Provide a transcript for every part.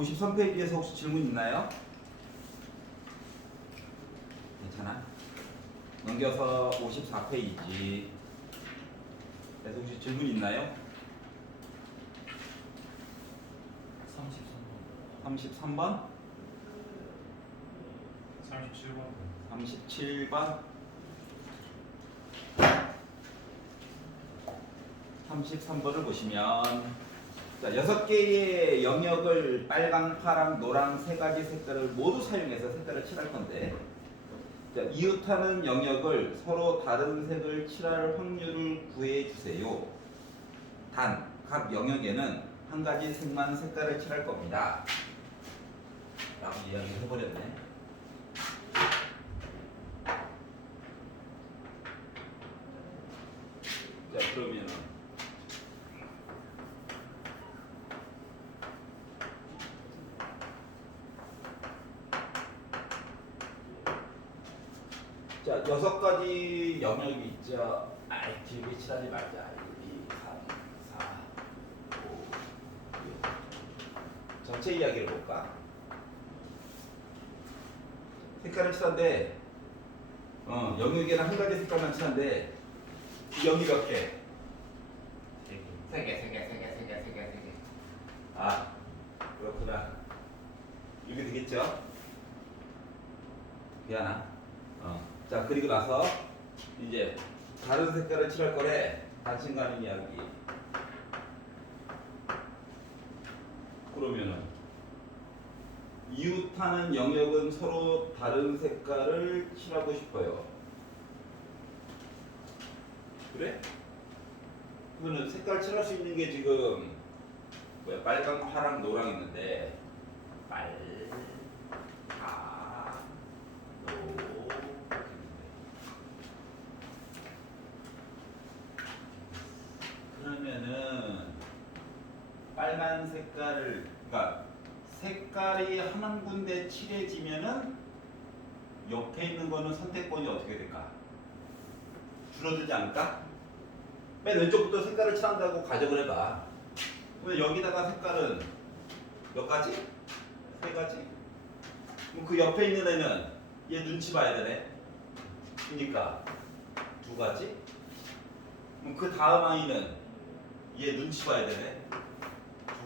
53페이지에서 혹시 질문 있나요? 괜찮아? 넘겨서 54페이지. 그래서 혹시 질문 있나요? 33번. 33번? 37번. 37번? 33번을 보시면 자, 6개의 영역을 빨강, 파랑, 노랑 세 가지 색깔을 모두 사용해서 색깔을 칠할 건데 자, 이웃하는 영역을 서로 다른 색을 칠할 확률을 구해 주세요. 단, 각 영역에는 한 가지 색만 색깔을 칠할 겁니다. 라고 이야기를 해버렸네. 자, 그러면은 자, 6가지 영역이 있죠. 아이, 길게 칠하지 말자. 1, 2, 3, 4, 5, 6. 전체 이야기를 볼까? 색깔을 칠한데, 영역에는 한 가지 색깔만 칠한데, 영이 몇 개? 3개. 아, 그렇구나. 이게 되겠죠? 미안하. 자, 그리고 나서 이제 다른 색깔을 칠할 거래. 단층 가는 이야기. 그러면은 이웃하는 영역은 서로 다른 색깔을 칠하고 싶어요. 그래? 그러면 색깔 칠할 수 있는 게 지금 뭐야? 빨강, 파랑, 노랑 있는데 빨, 파, 노. 그러면은 빨간 색깔을 그러니까 색깔이 한 군데 칠해지면은 옆에 있는 거는 선택권이 어떻게 될까? 줄어들지 않을까? 맨 왼쪽부터 색깔을 칠한다고 가정을 해봐. 그러면 여기다가 색깔은 몇 가지? 3가지? 그럼 그 옆에 있는 애는 얘 눈치 봐야 되네. 그러니까 2가지? 그럼 그 다음 아이는 얘 눈치 봐야 되네.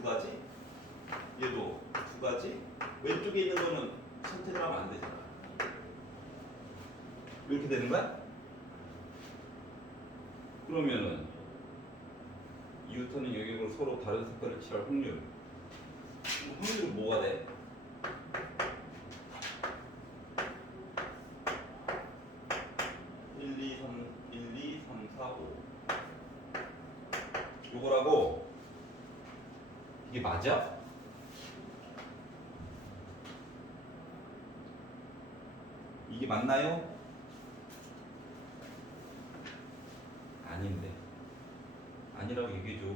2가지? 얘도 2가지? 왼쪽에 있는 거는 선택을 하면 안 되잖아. 이렇게 되는 거야? 그러면은 이웃하는 영역을 서로 다른 색깔을 칠할 확률. 확률은 뭐가 돼? (1, 2, 3, 1, 2, 3, 4, 5) 요거라고. 이게 맞아? 이게 맞나요? 아닌데. 아니라고 얘기해줘.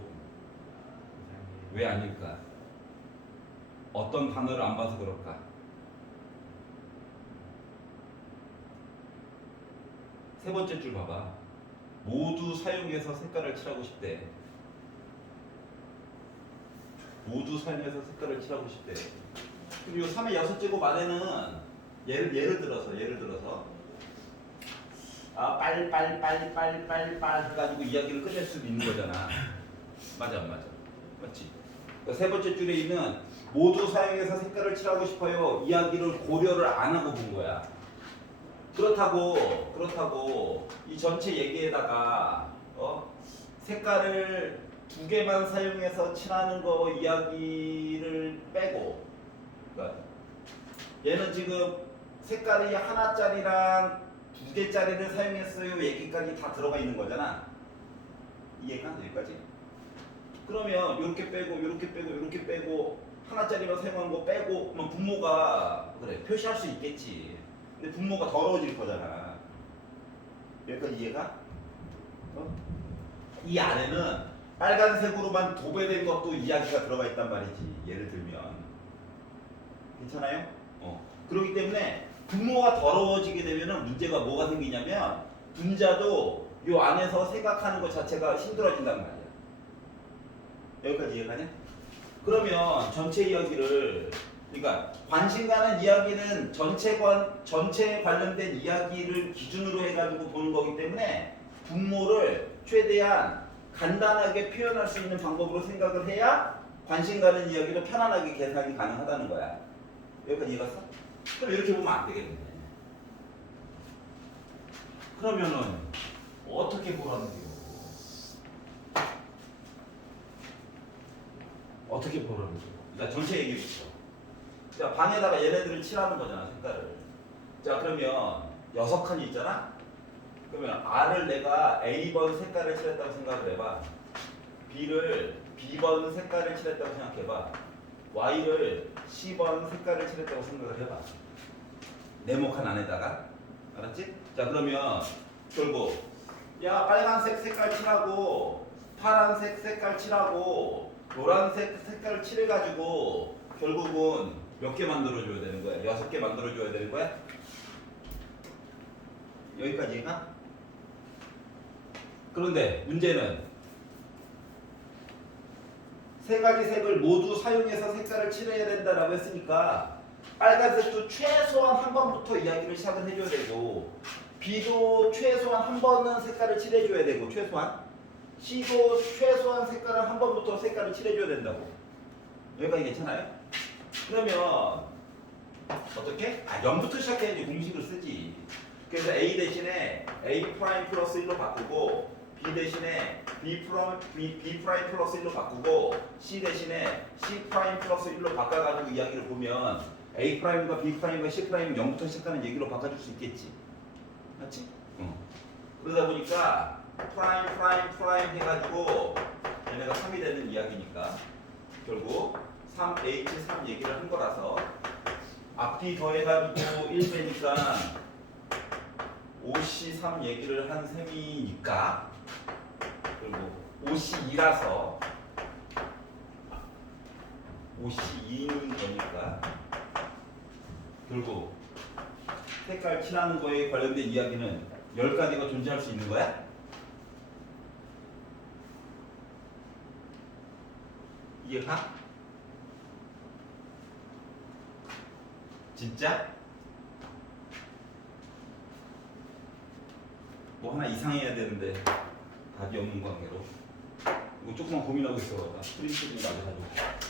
왜 아닐까? 어떤 단어를 안 봐서 그럴까? 세 번째 줄 봐봐. 모두 사용해서 색깔을 칠하고 싶대. 모두 사용해서 색깔을 칠하고 싶대. 그리고 3의 6제곱 안에는 예를 들어서 빨 해가지고 이야기를 끝낼 수 있는 거잖아. 맞아 안 맞아? 맞지? 그러니까 세 번째 줄에 있는 모두 사용해서 색깔을 칠하고 싶어요 이야기를 고려를 안 하고 본 거야. 그렇다고 이 전체 얘기에다가 색깔을 2개만 사용해서 칠하는 거 이야기를 빼고, 그러니까 얘는 지금 색깔이 하나짜리랑 2개짜리를 사용했어요 얘기까지 다 들어가 있는 거잖아. 이해가? 여기까지? 그러면 이렇게 빼고 하나짜리만 사용한 거 빼고 그러면 분모가 그래 표시할 수 있겠지. 근데 분모가 더러워질 거잖아. 여기까지 이해가? 이 안에는 빨간색으로만 도배된 것도 이야기가 들어가 있단 말이지. 예를 들면 괜찮아요? 그렇기 때문에 분모가 더러워지게 되면 문제가 뭐가 생기냐면 분자도 요 안에서 생각하는 것 자체가 힘들어진단 말이야. 여기까지 이해가냐? 그러면 전체 이야기를 그러니까 관심 가는 이야기는 전체에 관련된 이야기를 기준으로 해가지고 보는 거기 때문에 분모를 최대한 간단하게 표현할 수 있는 방법으로 생각을 해야 관심 가는 이야기도 편안하게 계산이 가능하다는 거야. 여기까지 이해갔어? 그럼 이렇게 보면 안 되겠네. 그러면은 어떻게 보라는 거예요? 어떻게 보라는 거예요? 그러니까 전체 얘기부터. 자, 방에다가 얘네들을 칠하는 거잖아, 색깔을. 자, 그러면 6칸이 있잖아? 그러면 R을 내가 A번 색깔을 칠했다고 생각을 해봐. B를 B번 색깔을 칠했다고 생각해봐. Y를 C번 색깔을 칠했다고 생각을 해봐. 네모칸 안에다가. 알았지? 자, 그러면 결국 야, 빨간색 색깔 칠하고 파란색 색깔 칠하고 노란색 색깔을 칠해가지고 결국은 몇 개 만들어줘야 되는 거야? 6개 만들어줘야 되는 거야? 여기까지가? 그런데 문제는 세 가지 색을 모두 사용해서 색깔을 칠해야 된다라고 했으니까 빨간색도 최소한 한 번부터 이야기를 시작을 해줘야 되고 B도 최소한 한 번은 색깔을 칠해줘야 되고 최소한 C도 최소한 색깔을 한 번부터 색깔을 칠해줘야 된다고. 여기까지 괜찮아요? 그러면 어떻게? 0부터 시작해야지 공식을 쓰지. 그래서 A 대신에 A 프라임 플러스 1로 바꾸고 B 대신에 B 프라임 플러스 1로 바꾸고 C 대신에 C 프라임 플러스 1로 바꿔가지고 이야기를 보면 A 프라임과 B 프라임과 C 프라임 0부터 시작하는 얘기로 바꿔줄 수 있겠지. 맞지? 응. 그러다 보니까 프라임 해가지고 얘네가 3이 되는 이야기니까 결국 3H3 얘기를 한 거라서 앞뒤 더해가지고 1배니까 5C3 얘기를 한 셈이니까 그리고 5C2라서 5C2인 거니까 결국 색깔 칠하는 거에 관련된 이야기는 10가지가 존재할 수 있는 거야? 이해가? 진짜? 뭐 하나 이상해야 되는데 답이 없는 관계로 이거 조금만 고민하고 있어. 나 프린트 좀 나도 가지고.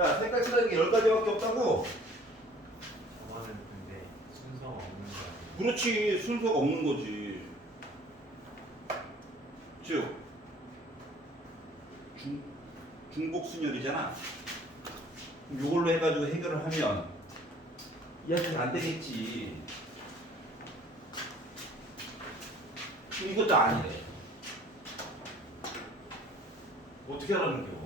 야 색깔 칠하는 게 10가지밖에 없다고. 저거는 근데 순서가 없는 거 아니에요? 그렇지 순서가 없는 거지. 즉 중복순열이잖아. 이걸로 해가지고 해결을 하면 이해가 안 되겠지. 이것도 아니래. 어떻게 하라는 겨?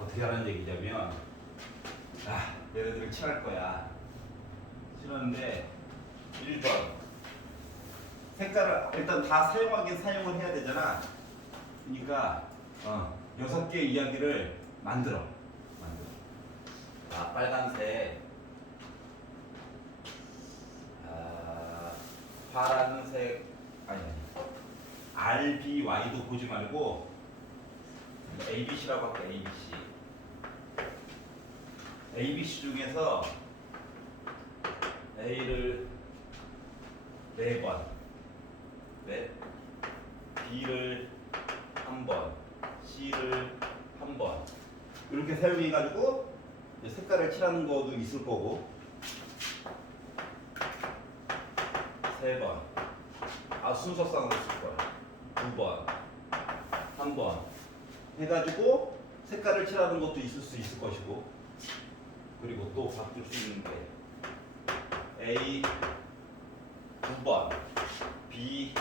어떻게 하라는 얘기냐면, 얘네들을 칠할 거야. 칠하는데 1번 색깔을 일단 다 사용하긴 사용을 해야 되잖아. 그러니까 6개 이야기를 만들어. 빨간색, 파란색, RBY도 보지 말고 ABC라고 할게. ABC 중에서 A를 4번, B를 1번, C를 1번 이렇게 사용해가지고 색깔을 칠하는 것도 있을 거고 3번, 순서상으로 쓸 거야. 2번, 1번 해가지고 색깔을 칠하는 것도 있을 수 있을 것이고 그리고 또 바꿀 수 있는 게 A 2번, B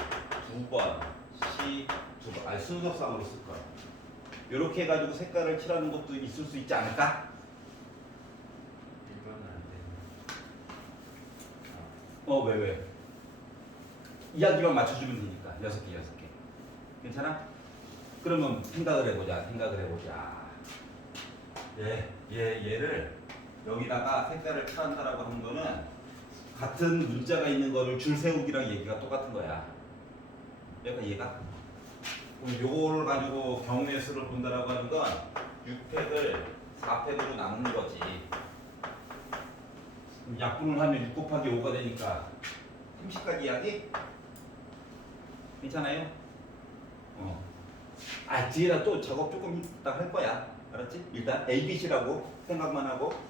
2번, C 2번. 순서상으로 쓸 거야. 이렇게 해가지고 색깔을 칠하는 것도 있을 수 있지 않을까? 이거는 안 되는. 왜? 이야기만 맞춰주면 되니까 6개. 괜찮아? 그러면 생각을 해보자. 얘를 여기다가 색깔을 칠한다라고 하는 거는 같은 문자가 있는 거를 줄 세우기랑 얘기가 똑같은 거야. 약간 얘가? 그럼 요거를 가지고 경우의 수를 본다라고 하는 건 6팩을 4팩으로 나누는 거지. 그럼 약분을 하면 6 곱하기 5가 되니까 30가지 이야기? 괜찮아요? 뒤에다 또 작업 조금 이따 할 거야. 알았지? 일단 ABC라고 생각만 하고.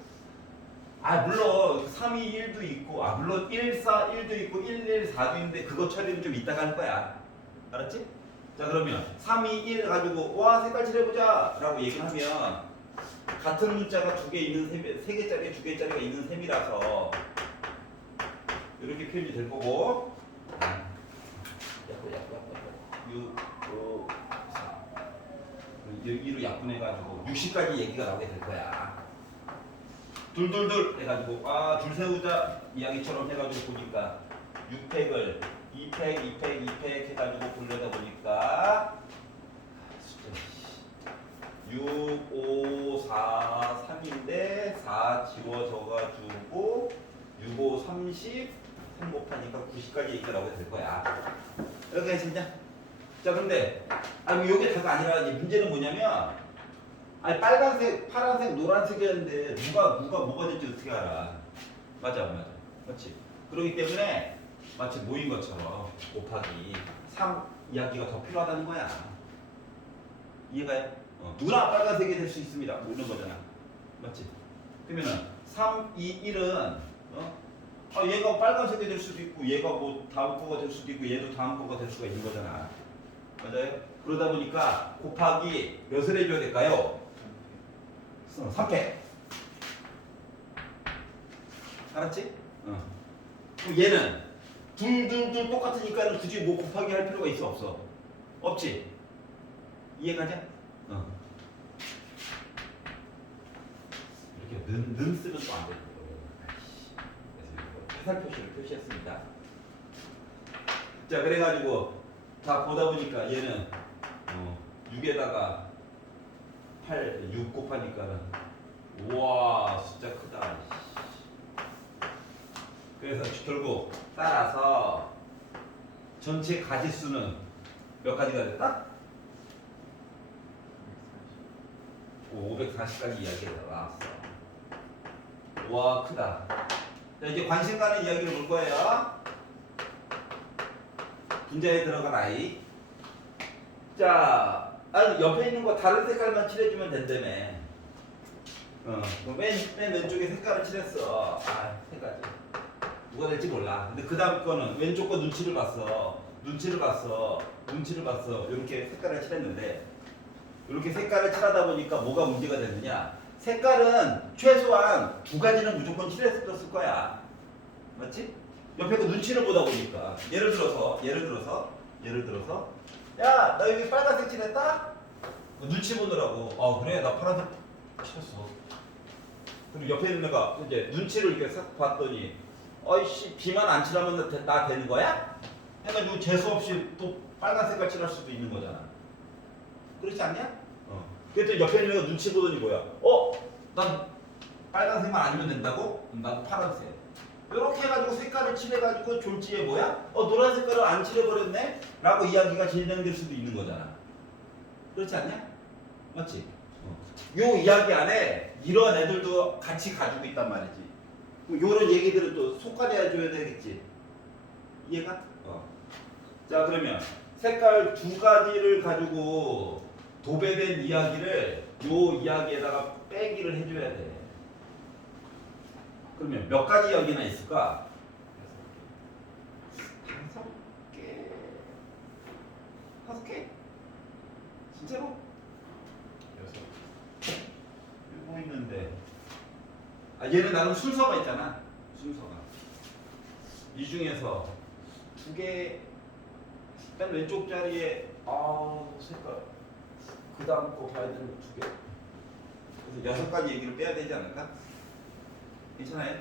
물론 3, 2, 1도 있고, 물론 1, 4, 1도 있고, 1, 1, 4도 있는데 그거 처리는 좀 이따가 할 거야. 알았지? 자 그러면 3, 2, 1 가지고 색깔 칠해보자 라고 얘기를 하면 같은 문자가 2개 있는 셈, 3개짜리, 2개짜리가 있는 셈이라서 이렇게 표현이 될 거고 6, 5, 4 여기로 약분해가지고 60까지 얘기가 나오게 될 거야. 둘 해가지고 줄 세우자 이야기처럼 해가지고 보니까 6팩을 2팩 해가지고 돌려다 보니까 6, 5, 4, 3인데 4 지워져가지고 6, 5, 30 3 곱하니까 90까지 얘기가 나오게 될 거야. 이렇게 했습니다. 자 근데 이게 다가 아니라 이제 문제는 뭐냐면 빨간색, 파란색, 노란색이었는데 뭐가 될지 어떻게 알아? 맞아. 그렇지. 그렇기 때문에 마치 모인 것처럼 곱하기 3 이야기가 더 필요하다는 거야. 이해가요? 누구나 빨간색이 될 수 있습니다. 뭐 이런 거잖아. 맞지? 그러면은 3, 2, 1은 얘가 빨간색이 될 수도 있고 얘가 뭐 다음 거가 될 수도 있고 얘도 다음 거가 될 수가 있는 거잖아. 맞아요? 그러다 보니까 곱하기 몇을 해줘야 될까요? 3팩. 알았지? 그럼 얘는 둘 똑같으니까 굳이 뭐 곱하기 할 필요가 있어 없어? 없지? 이해가냐? 이렇게 는 쓰면 또 안 되는 거예요. 그래서 화살 표시를 표시했습니다. 자 그래가지고 다 보다 보니까 얘는 6에다가 6 곱하니까는 우와 숫자 크다. 그래서 결국 따라서 전체 가지수는 몇 가지가 됐다? 540까지 이야기가 나왔어. 와 크다. 자 이제 관심 가는 이야기를 볼 거예요. 분자에 들어간 i 자, 아니 옆에 있는 거 다른 색깔만 칠해주면 된다며. 맨 왼쪽에 색깔을 칠했어. 아, 세 가지. 누가 될지 몰라. 근데 그 다음 거는 왼쪽 거 눈치를 봤어. 눈치를 봤어. 이렇게 색깔을 칠했는데, 이렇게 색깔을 칠하다 보니까 뭐가 문제가 됐느냐? 색깔은 최소한 두 가지는 무조건 칠했을 거야. 맞지? 옆에 거 눈치를 보다 보니까. 예를 들어서, 야, 나 여기 빨간색 칠했다? 눈치 보느라고. 그래, 나 파란색 칠했어. 그리고 옆에 있는 애가 이제 눈치를 이렇게 싹 봤더니, 어이씨, 비만 안 칠하면 나 되는 거야? 해가지고 재수 없이 또 빨간 색깔 칠할 수도 있는 거잖아. 그렇지 않냐? 그랬더니 옆에 있는 애가 눈치 보더니 뭐야? 난 빨간색만 아니면 된다고? 나도 파란색. 이렇게 해가지고 색깔을 칠해가지고 졸지에 뭐야? 노란 색깔을 안 칠해버렸네? 라고 이야기가 진행될 수도 있는 거잖아. 그렇지 않냐? 맞지? 요 이야기 안에 이런 애들도 같이 가지고 있단 말이지. 요런 얘기들은 또 속가려 줘야 되겠지. 이해가? 자, 그러면 색깔 두 가지를 가지고 도배된 이야기를 요 이야기에다가 빼기를 해줘야 돼. 그러면 몇 가지 이야기나 있을까? 5개. 5개? 진짜로? 6. 뭐 있는데? 얘는 나름 순서가 있잖아. 순서가. 이 중에서 두 개, 맨 왼쪽 자리에 색깔. 그 다음 거 봐야 되는 거 두 개. 그래서 6가지 얘기를 빼야 되지 않을까? 괜찮아요?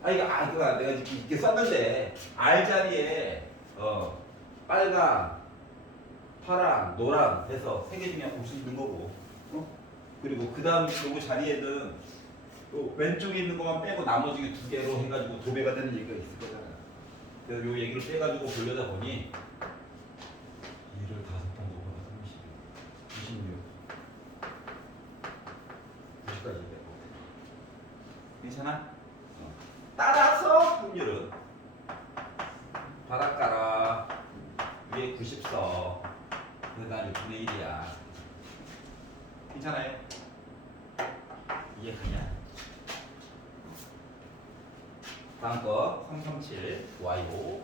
이거 내가 이렇게 썼는데 R 자리에 빨강, 파랑, 노랑 해서 3개 중에 볼 수 있는 거고. 그리고 그 다음 요거 자리에는 또 왼쪽에 있는 것만 빼고 나머지 2개로 해가지고 도배가 되는 얘기가 있을 거잖아. 그래서 요 얘기를 빼가지고 보려다 보니 1을 5번 곱하면 26 90까지 되고. 괜찮아? 따라서 확률은 바닷가라 위에 90 써. 그다음에 6분의 1이야. 괜찮아요? 이해가냐? 다음 거 337 Y5.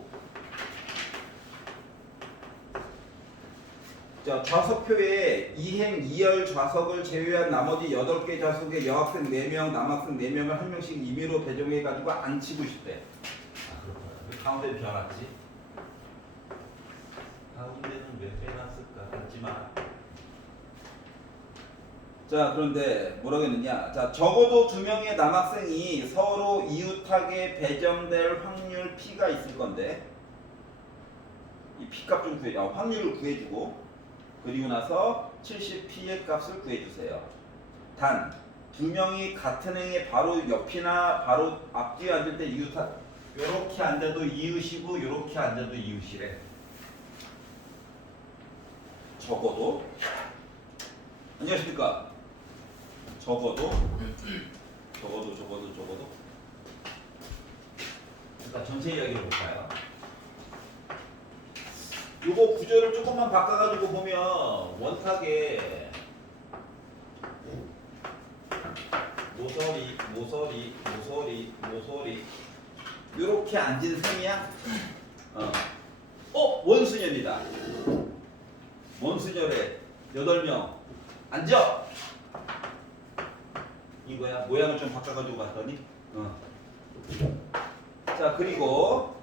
자, 좌석표에 이행 2열 좌석을 제외한 나머지 8개 좌석에 여학생 4명, 남학생 4명을 한 명씩 임의로 배정해가지고 앉히고 싶대. 그렇구나. 왜 가운데 비워놨지? 가운데는 왜 빼놨을까? 앉지 마. 자, 그런데 뭐라고 했느냐? 자, 적어도 2명의 남학생이 서로 이웃하게 배정될 확률 P가 있을 건데, 이 P값 좀 확률을 구해주고, 그리고 나서 70P의 값을 구해주세요. 단, 2명이 같은 행의 바로 옆이나 바로 앞뒤에 앉을 때 요렇게 앉아도 이웃이고, 요렇게 앉아도 이웃이래. 적어도. 안녕하십니까? 적어도. 일단 전체 이야기를 볼까요? 요거 구조를 조금만 바꿔가지고 보면 원탁에 모서리 요렇게 앉은 셈이야. 원수녀입니다. 원수녀래 8명 앉아. 이거야. 모양을 좀 바꿔가지고 봤더니 자, 그리고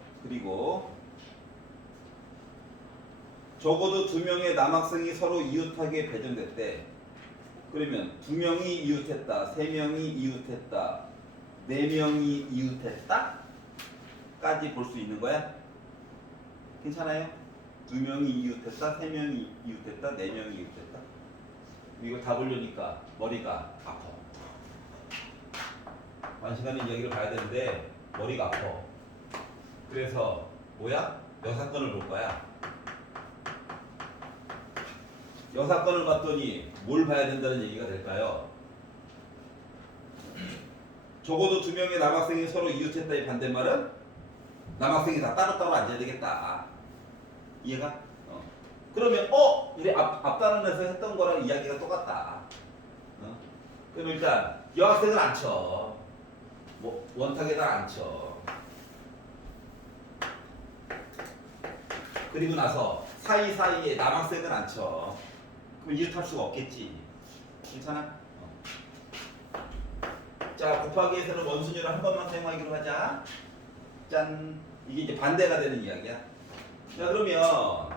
적어도 2명의 남학생이 서로 이웃하게 배정됐대. 그러면 2명이 이웃했다, 3명이 이웃했다, 4명이 이웃했다 까지 볼 수 있는 거야. 괜찮아요? 2명이 이웃했다, 3명이 이웃했다, 4명이 이웃했다. 이거 다 보려니까 머리가 아파. 완시간에 이야기를 봐야 되는데 머리가 아파. 그래서 뭐야? 여사건을 볼 거야. 여사건을 봤더니 뭘 봐야 된다는 얘기가 될까요? 적어도 2명의 남학생이 서로 이웃했다의 반대말은 남학생이 다 따로따로 앉아야 되겠다. 이해가? 그러면 이래 앞단원에서 했던 거랑 이야기가 똑같다. 그럼 일단 여학생을 안 쳐. 뭐 원탁에다 안 쳐. 그리고 나서 사이사이에 남학생을 안 쳐. 그럼 이렇게 할 수가 없겠지. 괜찮아? 자, 곱하기에서는 원순위를 한 번만 사용하기로 하자. 짠. 이게 이제 반대가 되는 이야기야. 자, 그러면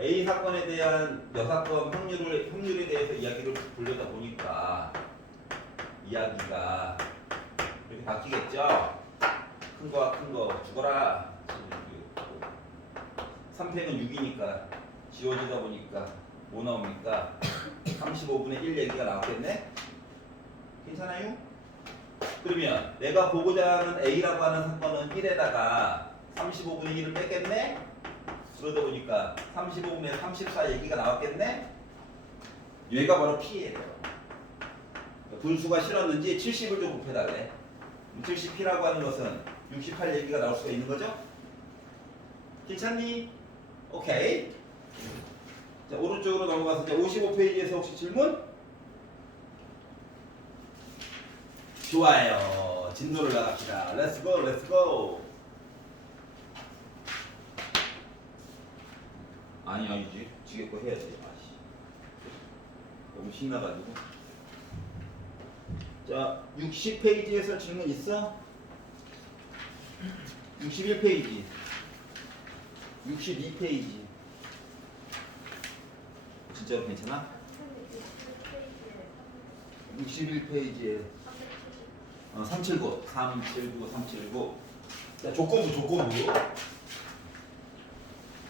A 사건에 대한 여사건 확률에 대해서 이야기를 돌려다 보니까 이야기가 이렇게 바뀌겠죠? 큰 거와 큰 거 죽어라. 3팩은 6이니까 지워지다 보니까 뭐 나옵니까? 35분의 1 얘기가 나왔겠네? 괜찮아요? 그러면 내가 보고자 하는 A라고 하는 사건은 1에다가 35분의 1을 뺐겠네? 그러다 보니까 35분의 34 얘기가 나왔겠네? 얘가 바로 P예요. 분수가 실었는지 70을 좀 곱해다 그래. 70P라고 하는 것은 68 얘기가 나올 수가 있는 거죠? 괜찮니? 오케이. 자, 오른쪽으로 넘어가서 이제 55페이지에서 혹시 질문? 좋아요. 진도를 나갑시다. Let's go, let's go. 아니지. 지게 거 해야지. 아씨. 너무 신나가지고. 자, 60페이지에서 질문 있어? 61페이지. 62페이지. 진짜로 괜찮아? 61페이지에 379. 자, 조건부.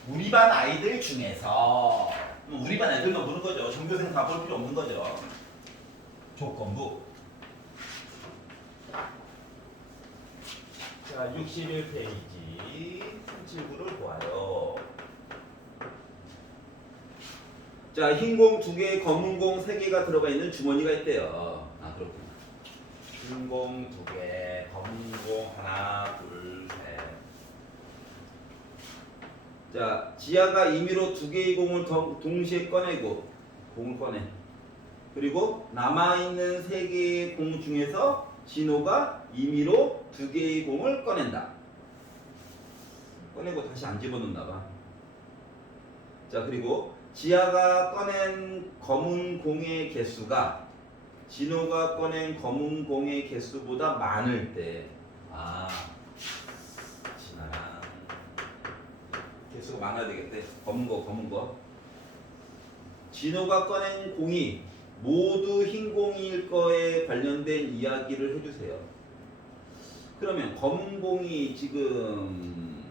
우리 반 아이들 중에서 우리 반 애들만 보는 거죠. 전교생 다 볼 필요 없는 거죠. 조건부. 자, 61페이지 379를 보아요. 자, 흰 공 2개, 검은 공 3개가 들어가 있는 주머니가 있대요. 아, 그렇구나. 흰 공 2개, 검은 공 하나, 둘, 셋. 자, 지아가 임의로 2개의 공을 동시에 꺼내고 공을 꺼내. 그리고 남아있는 3개의 공 중에서 진호가 임의로 2개의 공을 꺼낸다. 꺼내고 다시 안 집어넣나 봐. 자, 그리고 지아가 꺼낸 검은 공의 개수가 진호가 꺼낸 검은 공의 개수보다 많을 때, 진아랑 개수가 많아야 되겠대. 검은 거. 진호가 꺼낸 공이 모두 흰 공일 거에 관련된 이야기를 해주세요. 그러면 검은 공이 지금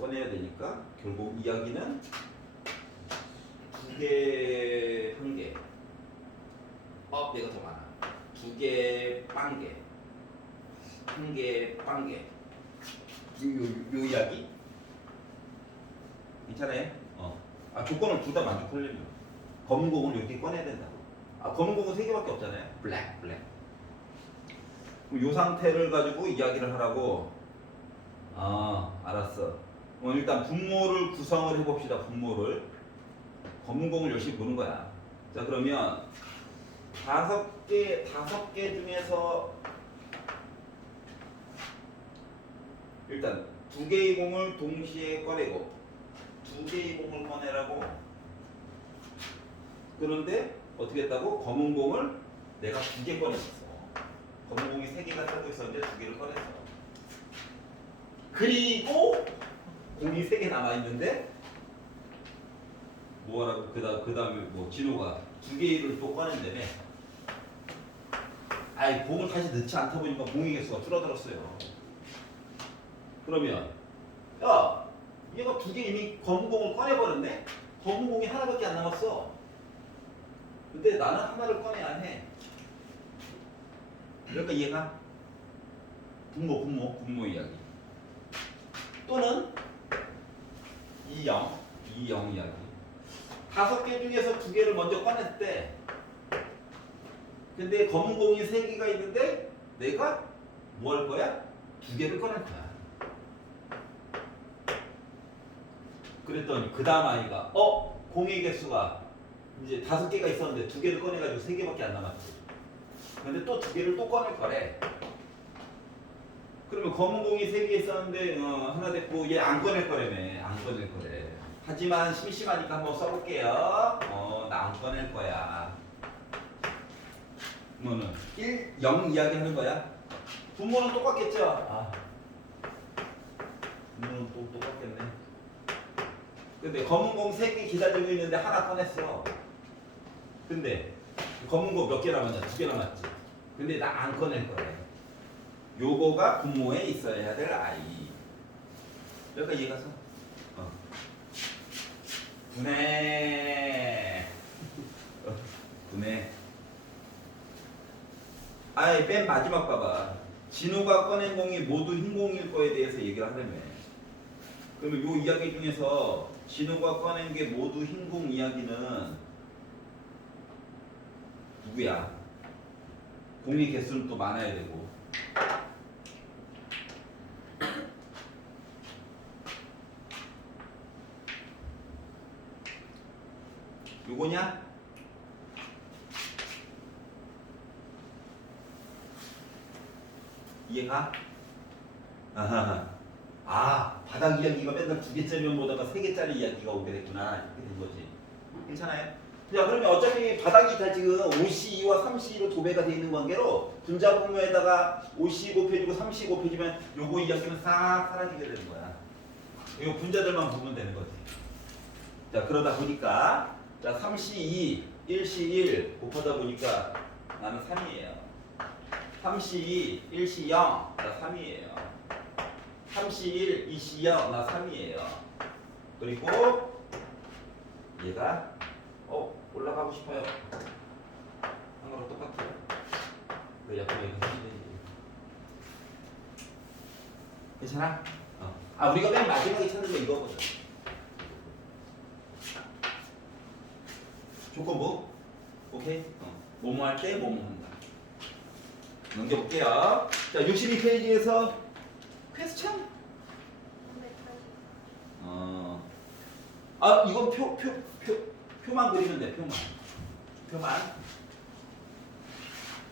꺼내야 되니까 결국 이야기는 2개, 1개. 내가 더 많아. 2개, 빵개. 1개, 빵개. 요 이야기? 괜찮아요? 조건을 둘 다 만족하려면 검은 공을 이렇게 꺼내야 된다고. 검은 공은 3개밖에 없잖아요. 블랙. 요 상태를 가지고 이야기를 하라고. 알았어. 일단 분모를 구성을 해봅시다. 분모를. 검은 공을 열심히 보는 거야. 자, 그러면 5개 중에서 일단 2개의 공을 동시에 꺼내고 2개의 공을 꺼내라고. 그런데 어떻게 했다고? 검은 공을 내가 2개 꺼냈어. 검은 공이 3개가 쓰고 있었는데 2개를 꺼냈어. 그리고 공이 3개 남아있는데 뭐하라고? 그 다음에 뭐 진호가 2개를 또 꺼낸다며. 공을 다시 넣지 않다 보니까 공의 개수가 줄어들었어요. 그러면 야, 얘가 2개 이미 검은 공을 꺼내버렸네? 검은 공이 하나밖에 안 남았어. 근데 나는 하나를 꺼내야 해. 그러니까 얘가 분모 이야기. 또는 2영 이야기. 5개 중에서 2개를 먼저 꺼냈대. 근데 검은 공이 3개가 있는데 내가 뭐 할 거야? 2개를 꺼낼 거야. 그랬더니 그 다음 아이가 공의 개수가 이제 5개가 있었는데 2개를 꺼내가지고 3개밖에 안 남았지. 근데 또 2개를 또 꺼낼 거래. 그러면 검은 공이 3개 있었는데 하나 됐고 얘 안 꺼낼 거라며. 안 꺼낼 거래. 하지만 심심하니까 한번 써볼게요. 나 안 꺼낼 거야. 뭐는 1, 0 이야기 하는 거야. 분모는 똑같겠죠? 분모는 또 똑같겠네. 근데 검은 공 3개 기다리고 있는데 하나 꺼냈어. 근데 검은 공 몇 개 남았냐? 2개 남았지. 근데 나 안 꺼낼 거래. 요거가 분모에 있어야 될 아이. 여기까지 이해가서? 분해. 분해. 맨 마지막 봐봐. 진호가 꺼낸 공이 모두 흰 공일 거에 대해서 얘기를 하려면. 그러면 요 이야기 중에서 진호가 꺼낸 게 모두 흰 공 이야기는 누구야? 공의 개수는 또 많아야 되고. 요거냐? 이해가? 바닥 이야기가 맨날 2개짜리만 보다가 3개짜리 이야기가 오게 됐구나. 이렇게 된 거지. 괜찮아요? 자, 그러면 어차피 바닥이 다 지금 5C2와 3C2로 도배가 돼 있는 관계로 분자 분모에다가 5C 곱해주고 3C 곱해주면 요거 이야기는 싹 사라지게 되는 거야. 요 분자들만 보면 되는 거지. 자, 그러다 보니까 자 3C2, 1C1 곱하다 보니까 나는 3이에요. 3C2, 1C0 나 3이에요. 3C1, 2C0 나 3이에요. 그리고 얘가 올라가고 싶어요. 한 거랑 똑같아요. 그 약간 여기 괜찮아? 우리가 맨 마지막에 찾는 거 이거거든. 조건부? 오케이? 뭐뭐 할 때 뭐뭐 한다. 넘겨볼게요. 자, 62페이지에서 퀘스천? 이건 표만 그리면 돼, 표만.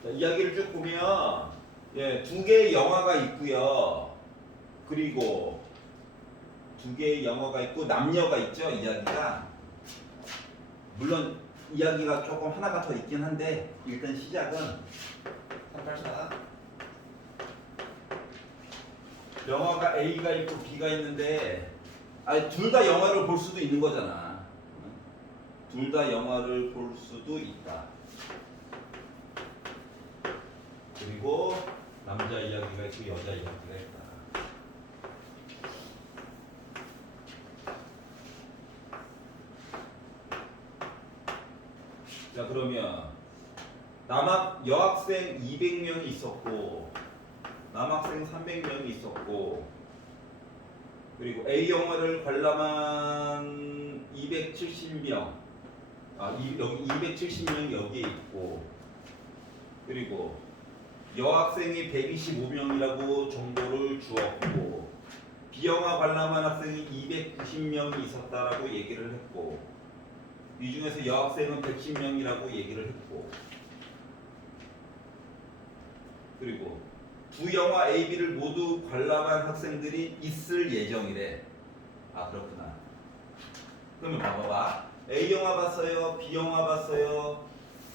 자, 이야기를 쭉 보면, 2개의 영화가 있고요. 그리고 2개의 영화가 있고, 남녀가 있죠, 이야기가. 물론, 이야기가 조금 하나가 더 있긴 한데, 일단 시작은, 영화가 A가 있고 B가 있는데 둘 다 영화를 볼 수도 있는 거잖아. 둘 다 영화를 볼 수도 있다. 그리고 남자 이야기가 있고 여자 이야기가 있다. 자, 그러면 여학생 200명이 있었고 남학생 300명이 있었고 그리고 A 영화를 관람한 270명 여기 270명이 여기에 있고 그리고 여학생이 125명이라고 정보를 주었고 B영화 관람한 학생이 290명이 있었다라고 얘기를 했고 이 중에서 여학생은 110명이라고 얘기를 했고 그리고 두 영화 A, B를 모두 관람한 학생들이 있을 예정이래. 그렇구나. 그러면 봐봐. A 영화 봤어요? B 영화 봤어요?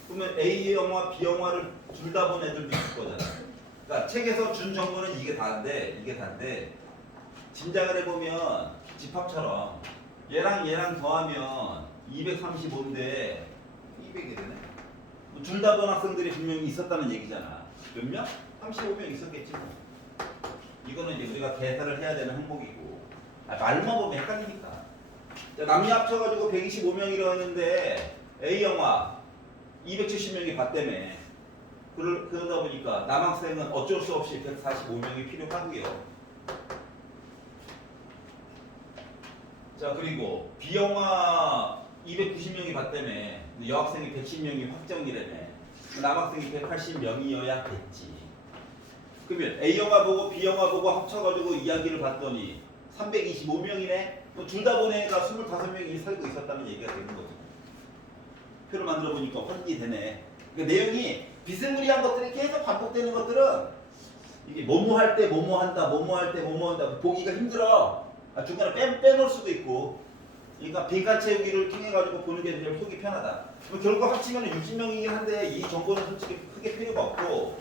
그러면 A 영화, B 영화를 둘 다 본 애들도 있을 거잖아. 그러니까 책에서 준 정보는 이게 다인데 짐작을 해보면 집합처럼 얘랑 더하면 235인데 200이 되네. 둘 다 본 학생들이 분명히 있었다는 얘기잖아. 몇 명? 35명 있었겠지 뭐. 이거는 이제 우리가 계산을 해야 되는 항목이고 말만 보면 헷갈리니까. 남녀 합쳐가지고 125명이라고 했는데 A 영화 270명이 봤다며. 그러다 보니까 남학생은 어쩔 수 없이 145명이 필요하고요. 자, 그리고 B 영화 290명이 봤다며. 여학생이 110명이 확정이라며. 남학생이 180명이어야겠지. 그러면 A 영화 보고 B 영화 보고 합쳐가지고 이야기를 봤더니 325명이네. 둘 다 본 애가 25명이 살고 있었다는 얘기가 되는 거죠. 표를 만들어 보니까 확인이 되네. 그러니까 내용이 비스무리한 것들이 계속 반복되는 것들은 이게 뭐뭐 할 때 뭐뭐 한다, 뭐뭐 할 때 뭐뭐 한다 보기가 힘들어. 중간에 빼놓을 수도 있고. 그러니까 빈칸 채우기를 통해 가지고 보는 게 좀 속이 편하다. 결국 합치면 60명이긴 한데 이 정보는 솔직히 크게 필요가 없고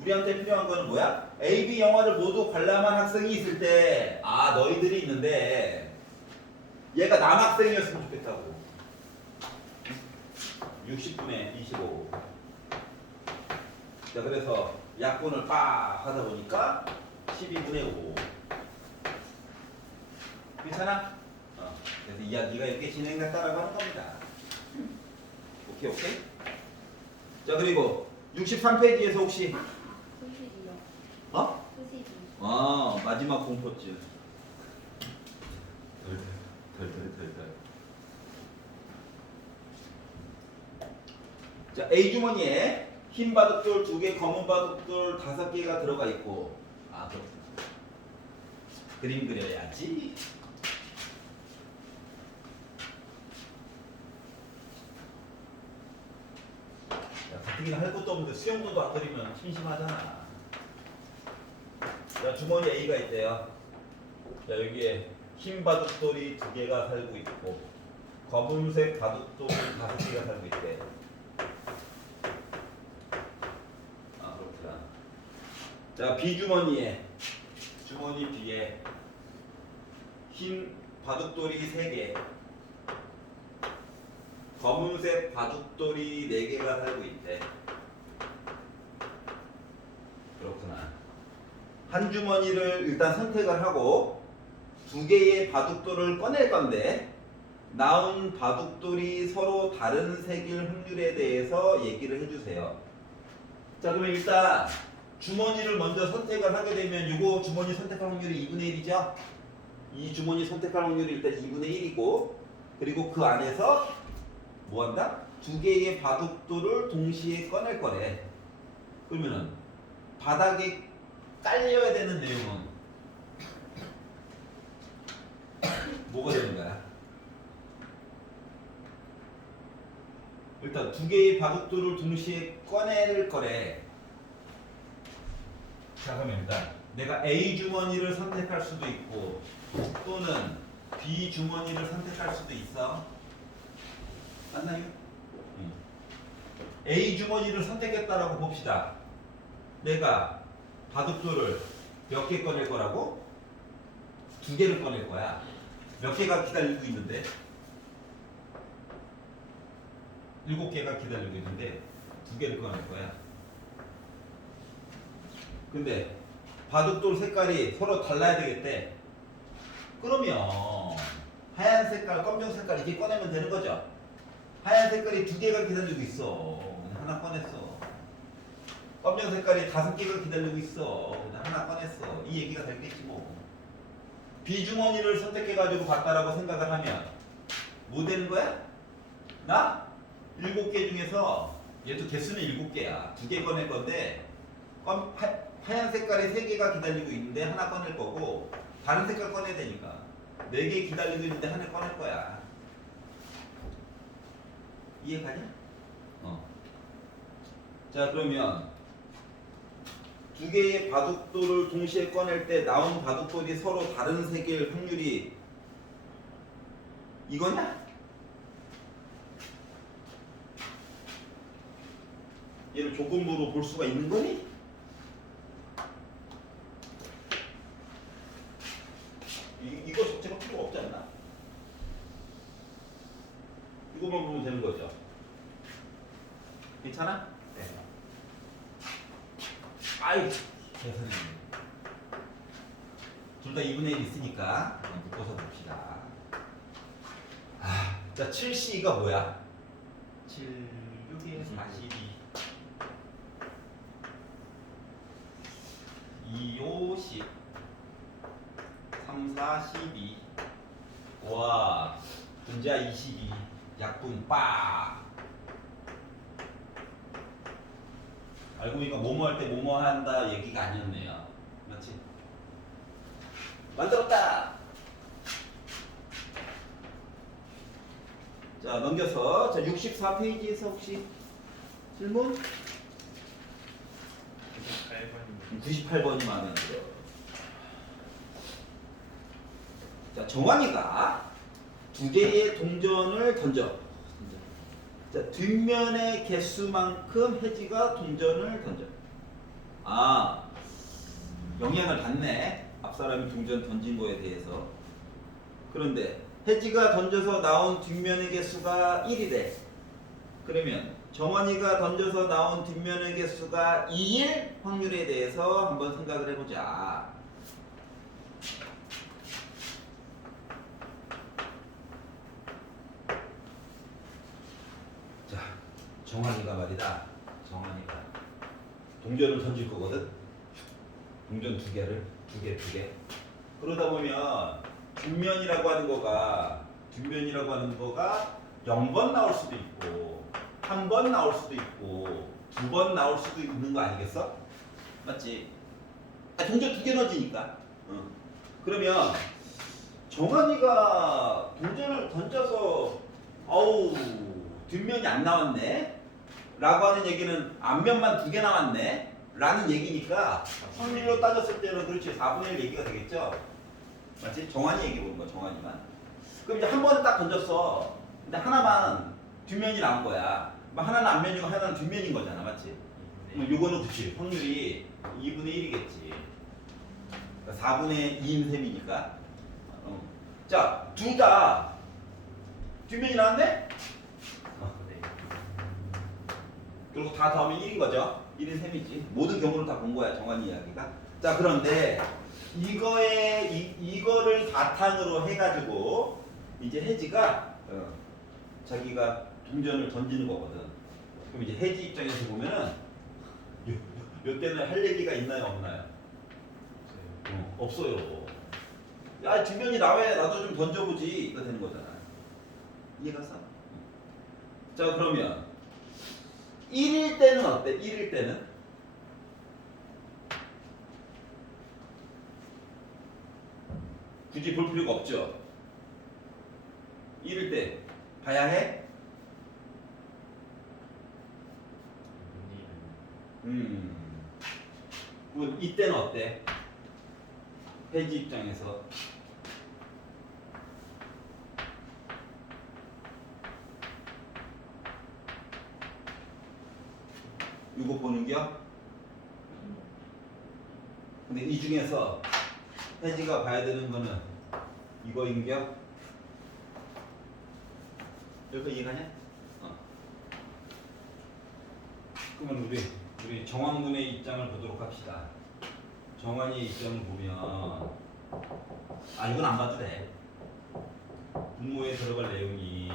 우리한테 필요한 거는 뭐야? A, B 영화를 모두 관람한 학생이 있을 때 너희들이 있는데 얘가 남학생이었으면 좋겠다고. 60분에 25. 자, 그래서 약분을 빡 하다 보니까 12분의 5. 괜찮아? 그래서 이야기가 이렇게 진행됐다라고 하는 겁니다. 오케이, 오케이? 자, 그리고 63페이지에서 혹시 소시지요. 어? 소시지. 마지막 공포증. 덜덜덜덜. 자, A 주머니에 흰 바둑돌 2개, 검은 바둑돌 5개가 들어가 있고, 그렇구나. 그림 그려야지. 자, 가뜩이나 할 것도 없는데 수영도도 안 그리면 심심하잖아. 자, 주머니 A가 있대요. 자, 여기에 흰 바둑돌이 2개가 살고 있고, 검은색 바둑돌이 5개가 살고 있대. 그렇구나. 자, B 주머니 B에 흰 바둑돌이 3개, 검은색 바둑돌이 4개가 살고 있대. 그렇구나. 한 주머니를 일단 선택을 하고 2개의 바둑돌을 꺼낼 건데 나온 바둑돌이 서로 다른 색일 확률에 대해서 얘기를 해주세요. 자, 그러면 일단 주머니를 먼저 선택을 하게 되면 이거 주머니 선택할 확률이 2분의 1이죠? 이 주머니 선택할 확률이 일단 2분의 1이고 그리고 그 안에서 뭐 한다? 2개의 바둑돌을 동시에 꺼낼 거래. 그러면은 바닥에 깔려야 되는 내용은 뭐가 되는 거야? 일단 2개의 바둑돌을 동시에 꺼낼 거래. 자, 그러면 일단 내가 A 주머니를 선택할 수도 있고 또는 B 주머니를 선택할 수도 있어. 맞나요? A 주머니를 선택했다라고 봅시다. 내가 바둑돌을 몇 개 꺼낼 거라고? 2개를 꺼낼 거야. 몇 개가 기다리고 있는데? 7개가 기다리고 있는데 2개를 꺼낼 거야. 근데 바둑돌 색깔이 서로 달라야 되겠대. 그러면 하얀 색깔, 검정 색깔 이렇게 꺼내면 되는 거죠. 하얀 색깔이 2개가 기다리고 있어. 하나 꺼냈어. 검정 색깔이 5개가 기다리고 있어. 하나 꺼냈어. 이 얘기가 되겠지 뭐. 비주머니를 선택해가지고 봤다라고 생각을 하면 뭐 되는 거야? 나 7개 중에서 얘도 개수는 7개야. 2개 꺼낼 건데 하얀 색깔이 3개가 기다리고 있는데 하나 꺼낼 거고 다른 색깔 꺼내야 되니까 4개 기다리고 있는데 하나 꺼낼 거야. 이해가냐? 자, 그러면 2개의 바둑돌을 동시에 꺼낼 때 나온 바둑돌이 서로 다른 색일 확률이 이거냐? 얘를 조건부로 볼 수가 있는 거니? 이거 자체가 필요가 없지 않나? 이거만 보면 되는 거죠. 괜찮아? 네. 아유, 계산이. 둘 다 2분의 1 있으니까 묶어서 봅시다. 자, 7C가 뭐야? 7, 6에 42. 2, 5, 10. 3, 4, 12. 와, 분자 22. 약분 빡. 알고 보니까 뭐뭐 할 때 뭐뭐 한다 얘기가 아니었네요. 맞지? 만들었다. 자, 넘겨서 자, 64페이지에서 혹시 질문? 98번입니다. 98번이 마음에 안 들어. 자, 정환이가 두 개의 동전을 던져. 자, 뒷면의 개수만큼 혜지가 동전을 던져. 아, 영향을 받네. 앞 사람이 동전 던진 거에 대해서. 그런데 혜지가 던져서 나온 뒷면의 개수가 1이래. 그러면 정환이가 던져서 나온 뒷면의 개수가 2일 확률에 대해서 한번 생각을 해보자. 자, 정환이가 말이다. 정환이가 동전을 던질 거거든. 동전 두 개를 두 개. 그러다 보면 뒷면이라고 하는 거가 0번 나올 수도 있고 1번 나올 수도 있고 2번 나올 수도 있는 거 아니겠어? 맞지? 아, 동전 두 개 넣어지니까. 그러면 정환이가 동전을 던져서 어우 뒷면이 안 나왔네 라고 하는 얘기는 앞면만 두 개 나왔네 라는 얘기니까 확률로 따졌을 때는 그렇지 4분의 1 얘기가 되겠죠. 맞지? 정환이 얘기 보는 거야. 정환이만. 그럼 이제 한 번 딱 던졌어. 근데 하나만 뒷면이 나온 거야. 하나는 앞면이고 하나는 뒷면인 거잖아. 맞지? 그럼 요거는 그치 확률이 2분의 1이겠지. 그러니까 4분의 2인 셈이니까. 자, 둘 다 뒷면이 나왔네? 네. 그리고 다 더하면 1인 거죠. 1인 셈이지. 모든 경우를 다 본 거야. 정환이 이야기가. 자, 그런데 이거를 바탕으로 해가지고 이제 혜지가 자기가 동전을 던지는 거거든. 그럼 이제 혜지 입장에서 보면은 요 때는 할 얘기가 있나요, 없나요? 없어요. 야, 뒷면이 나왜 나도 좀 던져보지 이거 되는 거잖아. 이해갔어? 자, 그러면 1일 때는 어때? 1일 때는? 굳이 볼 필요가 없죠. 1일 때 봐야 해? 그럼 이때는 어때? 혜지 입장에서 이거 보는겨? 근데 이 중에서 혜지가 봐야 되는 거는 이거인겨? 여기서 이해가냐? 그러면 우리 정환군의 입장을 보도록 합시다. 정환이의 입장을 보면 이건 안 봐도 돼. 분모에 들어갈 내용이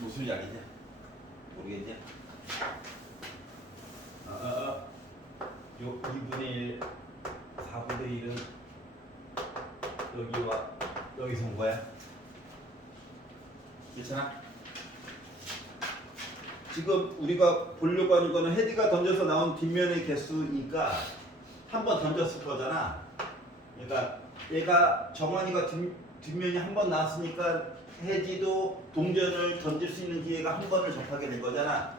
무슨 이야기냐? 모르겠냐? 요 2분의 1, 4분의 1은 여기와 여기서 온 거야. 괜찮아? 지금 우리가 보려고 하는 거는 헤디가 던져서 나온 뒷면의 개수니까 한 번 던졌을 거잖아. 그러니까 얘가 정환이가 뒷면이 한 번 나왔으니까 혜지도 동전을 던질 수 있는 기회가 한 번을 접하게 된 거잖아.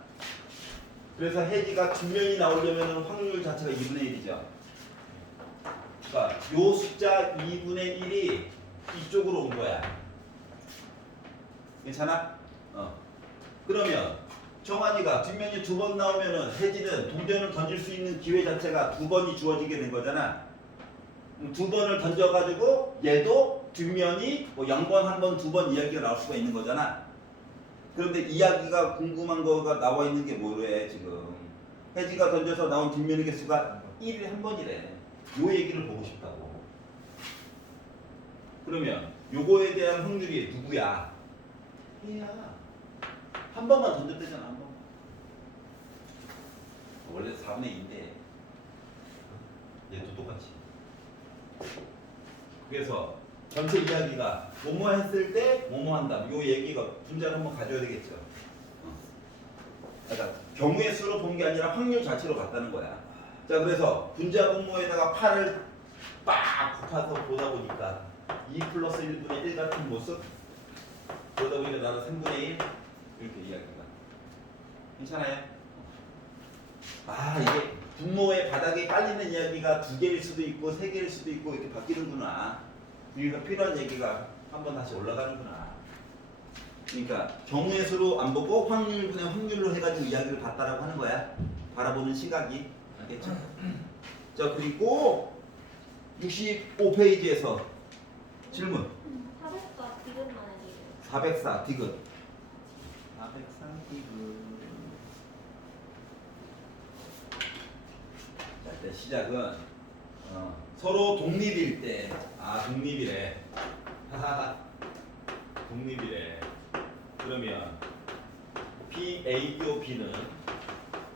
그래서 혜지가 뒷면이 나오려면 확률 자체가 2분의 1이죠. 그러니까 요 숫자 2분의 1이 이쪽으로 온 거야. 괜찮아? 그러면 정환이가 뒷면이 두 번 나오면은 혜지는 동전을 던질 수 있는 기회 자체가 두 번이 주어지게 된 거잖아. 두 번을 던져가지고 얘도 뒷면이 뭐 0번, 1번, 2번 이야기가 나올 수가 있는 거잖아. 그런데 이야기가 궁금한 거가 나와 있는 게 뭐래 지금. 혜지가 던져서 나온 뒷면의 개수가 1일 한 번이래. 요 얘기를 보고 싶다고. 그러면 요거에 대한 확률이 누구야? 얘야. 한 번만 던졌대잖아. 한 번만. 원래 4분의 2인데 얘도 똑같이. 그래서 전체 이야기가 뭐뭐 했을 때 뭐뭐 한다. 요 얘기가 분자를 한번 가져야 되겠죠. 그러니까 경우의 수로 본 게 아니라 확률 자체로 갔다는 거야. 자, 그래서 분자 분모에다가 8을 빡 곱해서 보다 보니까 2 플러스 1분의 1 같은 모습. 그러다 보니까 나는 3분의 1 이렇게 이야기가. 괜찮아요? 아, 이게 분모의 바닥에 깔리는 이야기가 2개일 수도 있고 3개일 수도 있고 이렇게 바뀌는구나. 여기가 필요한 얘기가 한번 다시 올라가는구나. 그러니까 경우의 수로 안 보고 확률분의 확률로 해가지고 이야기를 봤다라고 하는 거야. 바라보는 시각이. 알겠죠? 자, 그리고 65페이지에서 질문. 404 디귿만 해주세요. 404 디귿. 404 디귿. 자, 일단 시작은 서로 독립일 때. 아, 독립이래. 하하하. 독립이래. 그러면 PA요 B는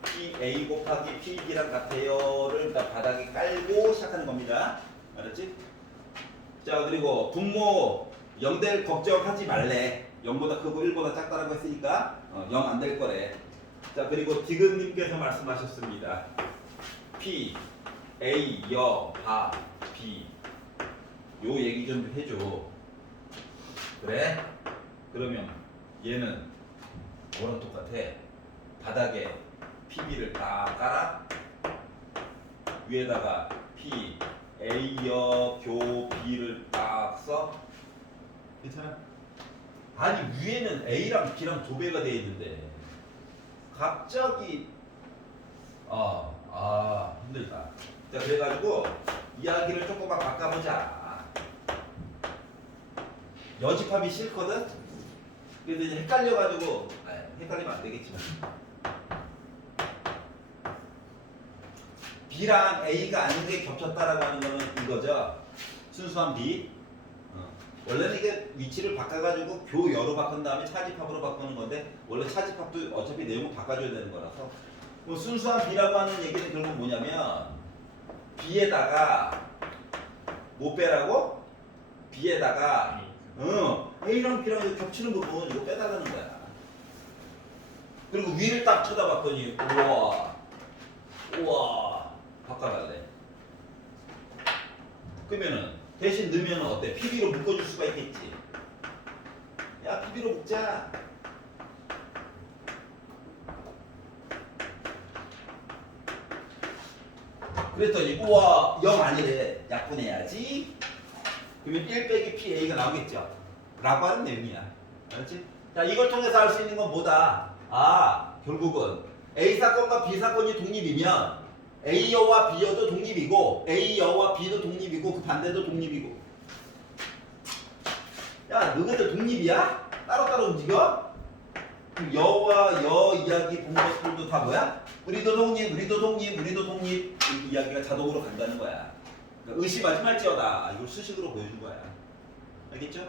PA 곱하기 PB랑 같아요를 일단 바닥에 깔고 시작하는 겁니다. 알았지? 자, 그리고 분모 0 될 걱정하지 말래. 0보다 크고 1보다 작다라고 했으니까 0 안 될 거래. 자, 그리고 디귿님께서 말씀하셨습니다. P, A, 여, 바, B 요 얘기 좀 해줘. 그래? 그러면 얘는 뭐랑 똑같아? 바닥에 PB를 딱 깔아. 위에다가 P, A, 여, 교, B를 딱 써. 괜찮아? 아니, 위에는 A랑 B랑 도배가 돼 있는데 갑자기 힘들다. 자, 그래가지고 이야기를 조금만 바꿔보자. 여집합이 싫거든? 그래서 이제 헷갈려가지고, 헷갈리면 안 되겠지만. B랑 A가 아닌 게 겹쳤다라고 하는 거는 이거죠. 순수한 B. 원래는 이게 위치를 바꿔가지고 교여로 바꾼 다음에 차집합으로 바꾸는 건데, 원래 차집합도 어차피 내용을 바꿔줘야 되는 거라서. 뭐 순수한 B라고 하는 얘기는 결국 뭐냐면, B에다가 뭐 빼라고? B에다가 A랑 B랑 이렇게 겹치는 부분 이거 빼달라는 거야. 그리고 위를 딱 쳐다봤더니 우와 바꿔달래. 그러면은 대신 넣으면 어때? PB로 묶어줄 수가 있겠지. 야, PB로 묶자. 그랬더니 우와 0 아니래. 약분해야지. 그러면 1 빼기 PA가 나오겠죠. 라고 하는 내용이야. 알았지? 자, 이걸 통해서 알 수 있는 건 뭐다? 결국은 A 사건과 B 사건이 독립이면 A여와 B여도 독립이고 A여와 B도 독립이고 그 반대도 독립이고. 야, 너희들 독립이야? 따로따로 움직여? 그럼 여와 여 이야기 본 것들도 다 뭐야? 우리도 독립, 우리도 독립, 우리도 독립. 이 이야기가 자동으로 간다는 거야. 그러니까 의심하지 말지어다. 이걸 수식으로 보여준 거야. 알겠죠?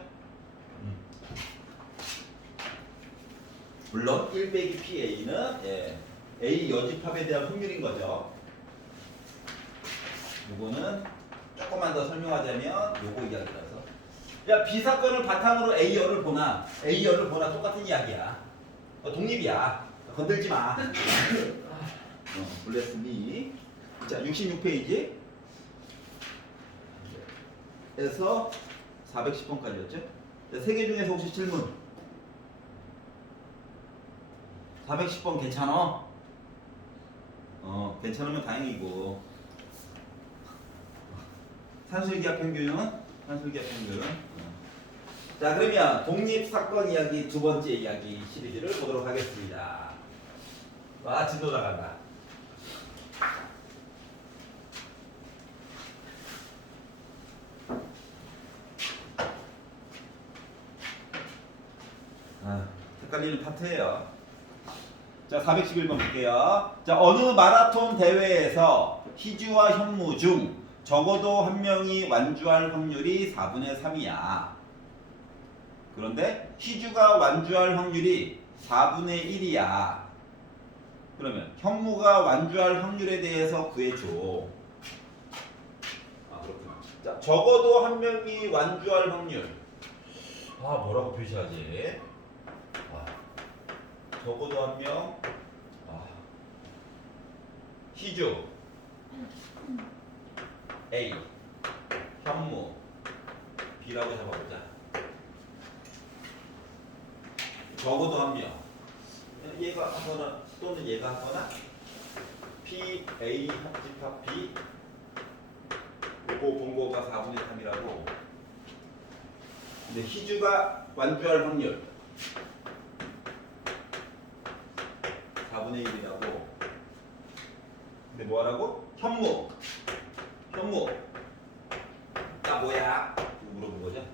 물론 1 빼기 PA는 A 여집합에 대한 확률인 거죠. 요거는 조금만 더 설명하자면 요거 이야기라서. 야, B 사건을 바탕으로 A여를 보나 A여를 보나 똑같은 이야기야. 독립이야. 건들지 마. 블레스미. 자, 66페이지 에서 410번까지였죠? 세 개 중에서 혹시 질문? 410번 괜찮아? 괜찮으면 다행이고. 산술기압 평균은? 산술기압 평균. 자, 그러면 독립사건 이야기 두 번째 이야기 시리즈를 보도록 하겠습니다. 와, 진도 나간다. 헷갈리는 파트예요. 자, 411번 볼게요. 자, 어느 마라톤 대회에서 희주와 현무 중 적어도 한 명이 완주할 확률이 4분의 3이야. 그런데 희주가 완주할 확률이 4분의 1이야. 그러면 현무가 완주할 확률에 대해서 구해줘. 그렇구나. 자, 적어도 한 명이 완주할 확률. 아, 뭐라고 표시하지? 아, 적어도 한 명. 아, 희주 A, 현무 B라고 잡아보자. 적어도 한 명. 얘가 하거나 또는 얘가 하거나 P, A 합집합 B. 요거 본 거가 4분의 3이라고. 근데 희주가 완주할 확률 4분의 1이라고. 근데 뭐하라고? 현무 나 뭐야? 물어본 거죠.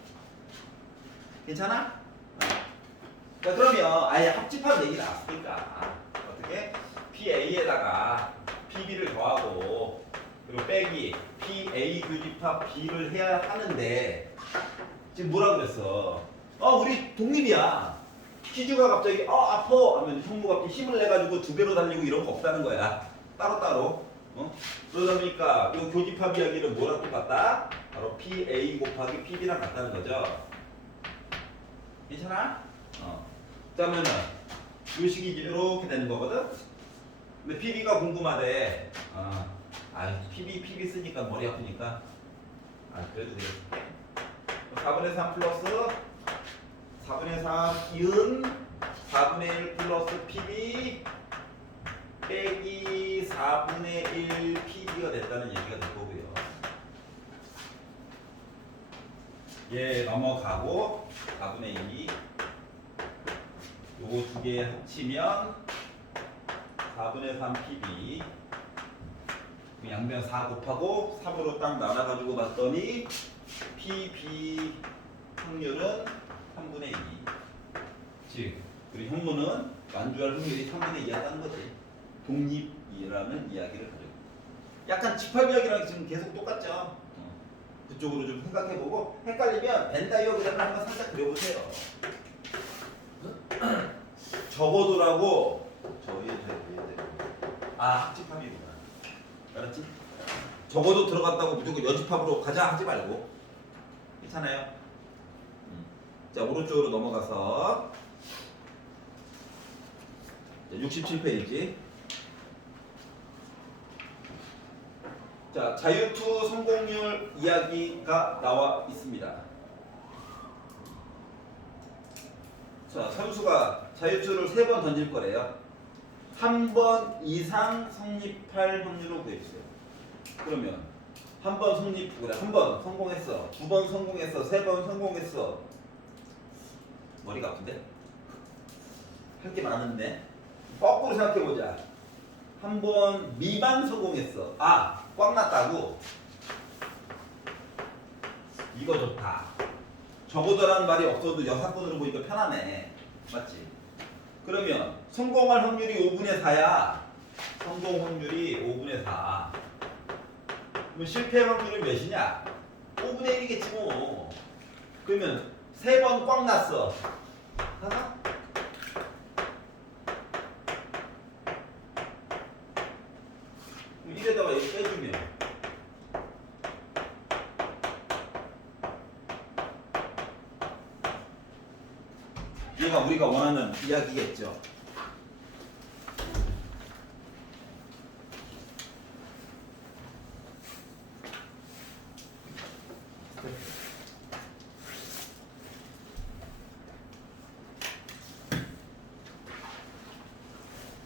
괜찮아? 자, 그러면 아예 합집합 얘기 나왔으니까 어떻게? PA에다가 PB를 더하고 그리고 빼기 PA 교집합 B를 해야 하는데 지금 뭐라 그랬어? 우리 독립이야. 희주가 갑자기 아파 하면 형무가 갑자기 힘을 내가지고 두 배로 달리고 이런 거 없다는 거야. 따로따로. 그러다 보니까 이 교집합 이야기는 뭐랑 똑같다? 바로 PA 곱하기 PB랑 같다는 거죠. 괜찮아? 그러면은 이 식이 이렇게 되는 거거든. 근데 PB가 궁금하대. PB 쓰니까 머리 아프니까. 그래도 되겠어. 4분의 3 플러스 4분의 3 이은 4분의 1 플러스 PB 빼기 4분의 1 PB가 됐다는 얘기가 될 거고요. 얘 넘어가고 4분의 2 요거 두 개 합치면 4분의 3 PB 양변 4 곱하고 3으로 딱 나눠가지고 봤더니 PB 확률은 3분의 2. 즉 우리 형무는 완주할 확률이 3분의 2였다는 거지. 독립이라는 이야기를 가지고 약간 집합이야기랑 지금 계속 똑같죠. 그쪽으로 좀 생각해보고 헷갈리면 벤 다이어그램을 한번 살짝 그려보세요. 적어도라고 합집합이구나. 알았지? 적어도 들어갔다고 무조건 여집합으로 가자 하지 말고. 괜찮아요? 자, 오른쪽으로 넘어가서 67페이지. 자, 자유투 성공률 이야기가 나와 있습니다. 자, 선수가 자유투를 3번 던질 거래요. 한 번 이상 성립할 확률로 구해주세요. 그러면 한 번 그래, 한 번 성공했어. 2번 성공했어. 3번 성공했어. 머리가 아픈데? 할 게 많은데? 거꾸로 생각해보자. 한 번 미만 성공했어. 꽉 났다고? 이거 좋다. 적어도라는 말이 없어도 여사건으로 보니까 편하네. 맞지? 그러면 성공할 확률이 5분의 4야. 성공 확률이 5분의 4. 그러면 실패 확률은 몇이냐? 5분의 1이겠지 뭐. 그러면 3번 꽉 났어. 하나? 그럼 이래다가 이거 빼주면 얘가 우리가 원하는 이야기겠죠.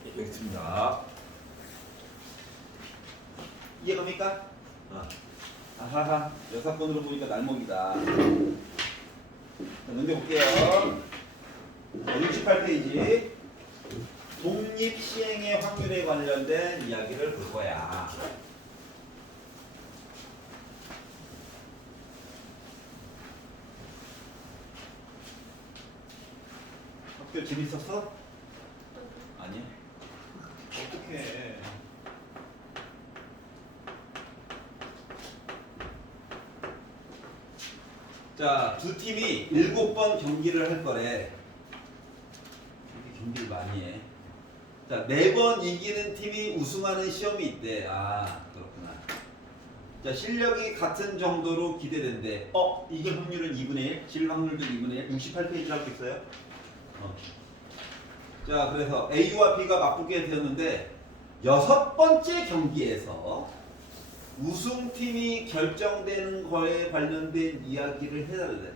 여기 있습니다. 이해갑니까? 아하하, 여사건으로 보니까 날먹이다. 자, 넘겨볼게요. 68페이지. 독립 시행의 확률에 관련된 이야기를 볼 거야. 학교 재밌었어? 아니야. 어떡해. 자, 두 팀이 7번 경기를 할 거래. 이렇게 경기를 많이 해. 자, 4번 이기는 팀이 우승하는 시험이 있대. 그렇구나. 자, 실력이 같은 정도로 기대된대. 이게 확률은 2분의 1, 질 확률도 2분의 1, 68페이지라고 있어요. 자, 그래서 A와 B가 맞붙게 되었는데 여섯 번째 경기에서 우승팀이 결정되는 거에 관련된 이야기를 해달래.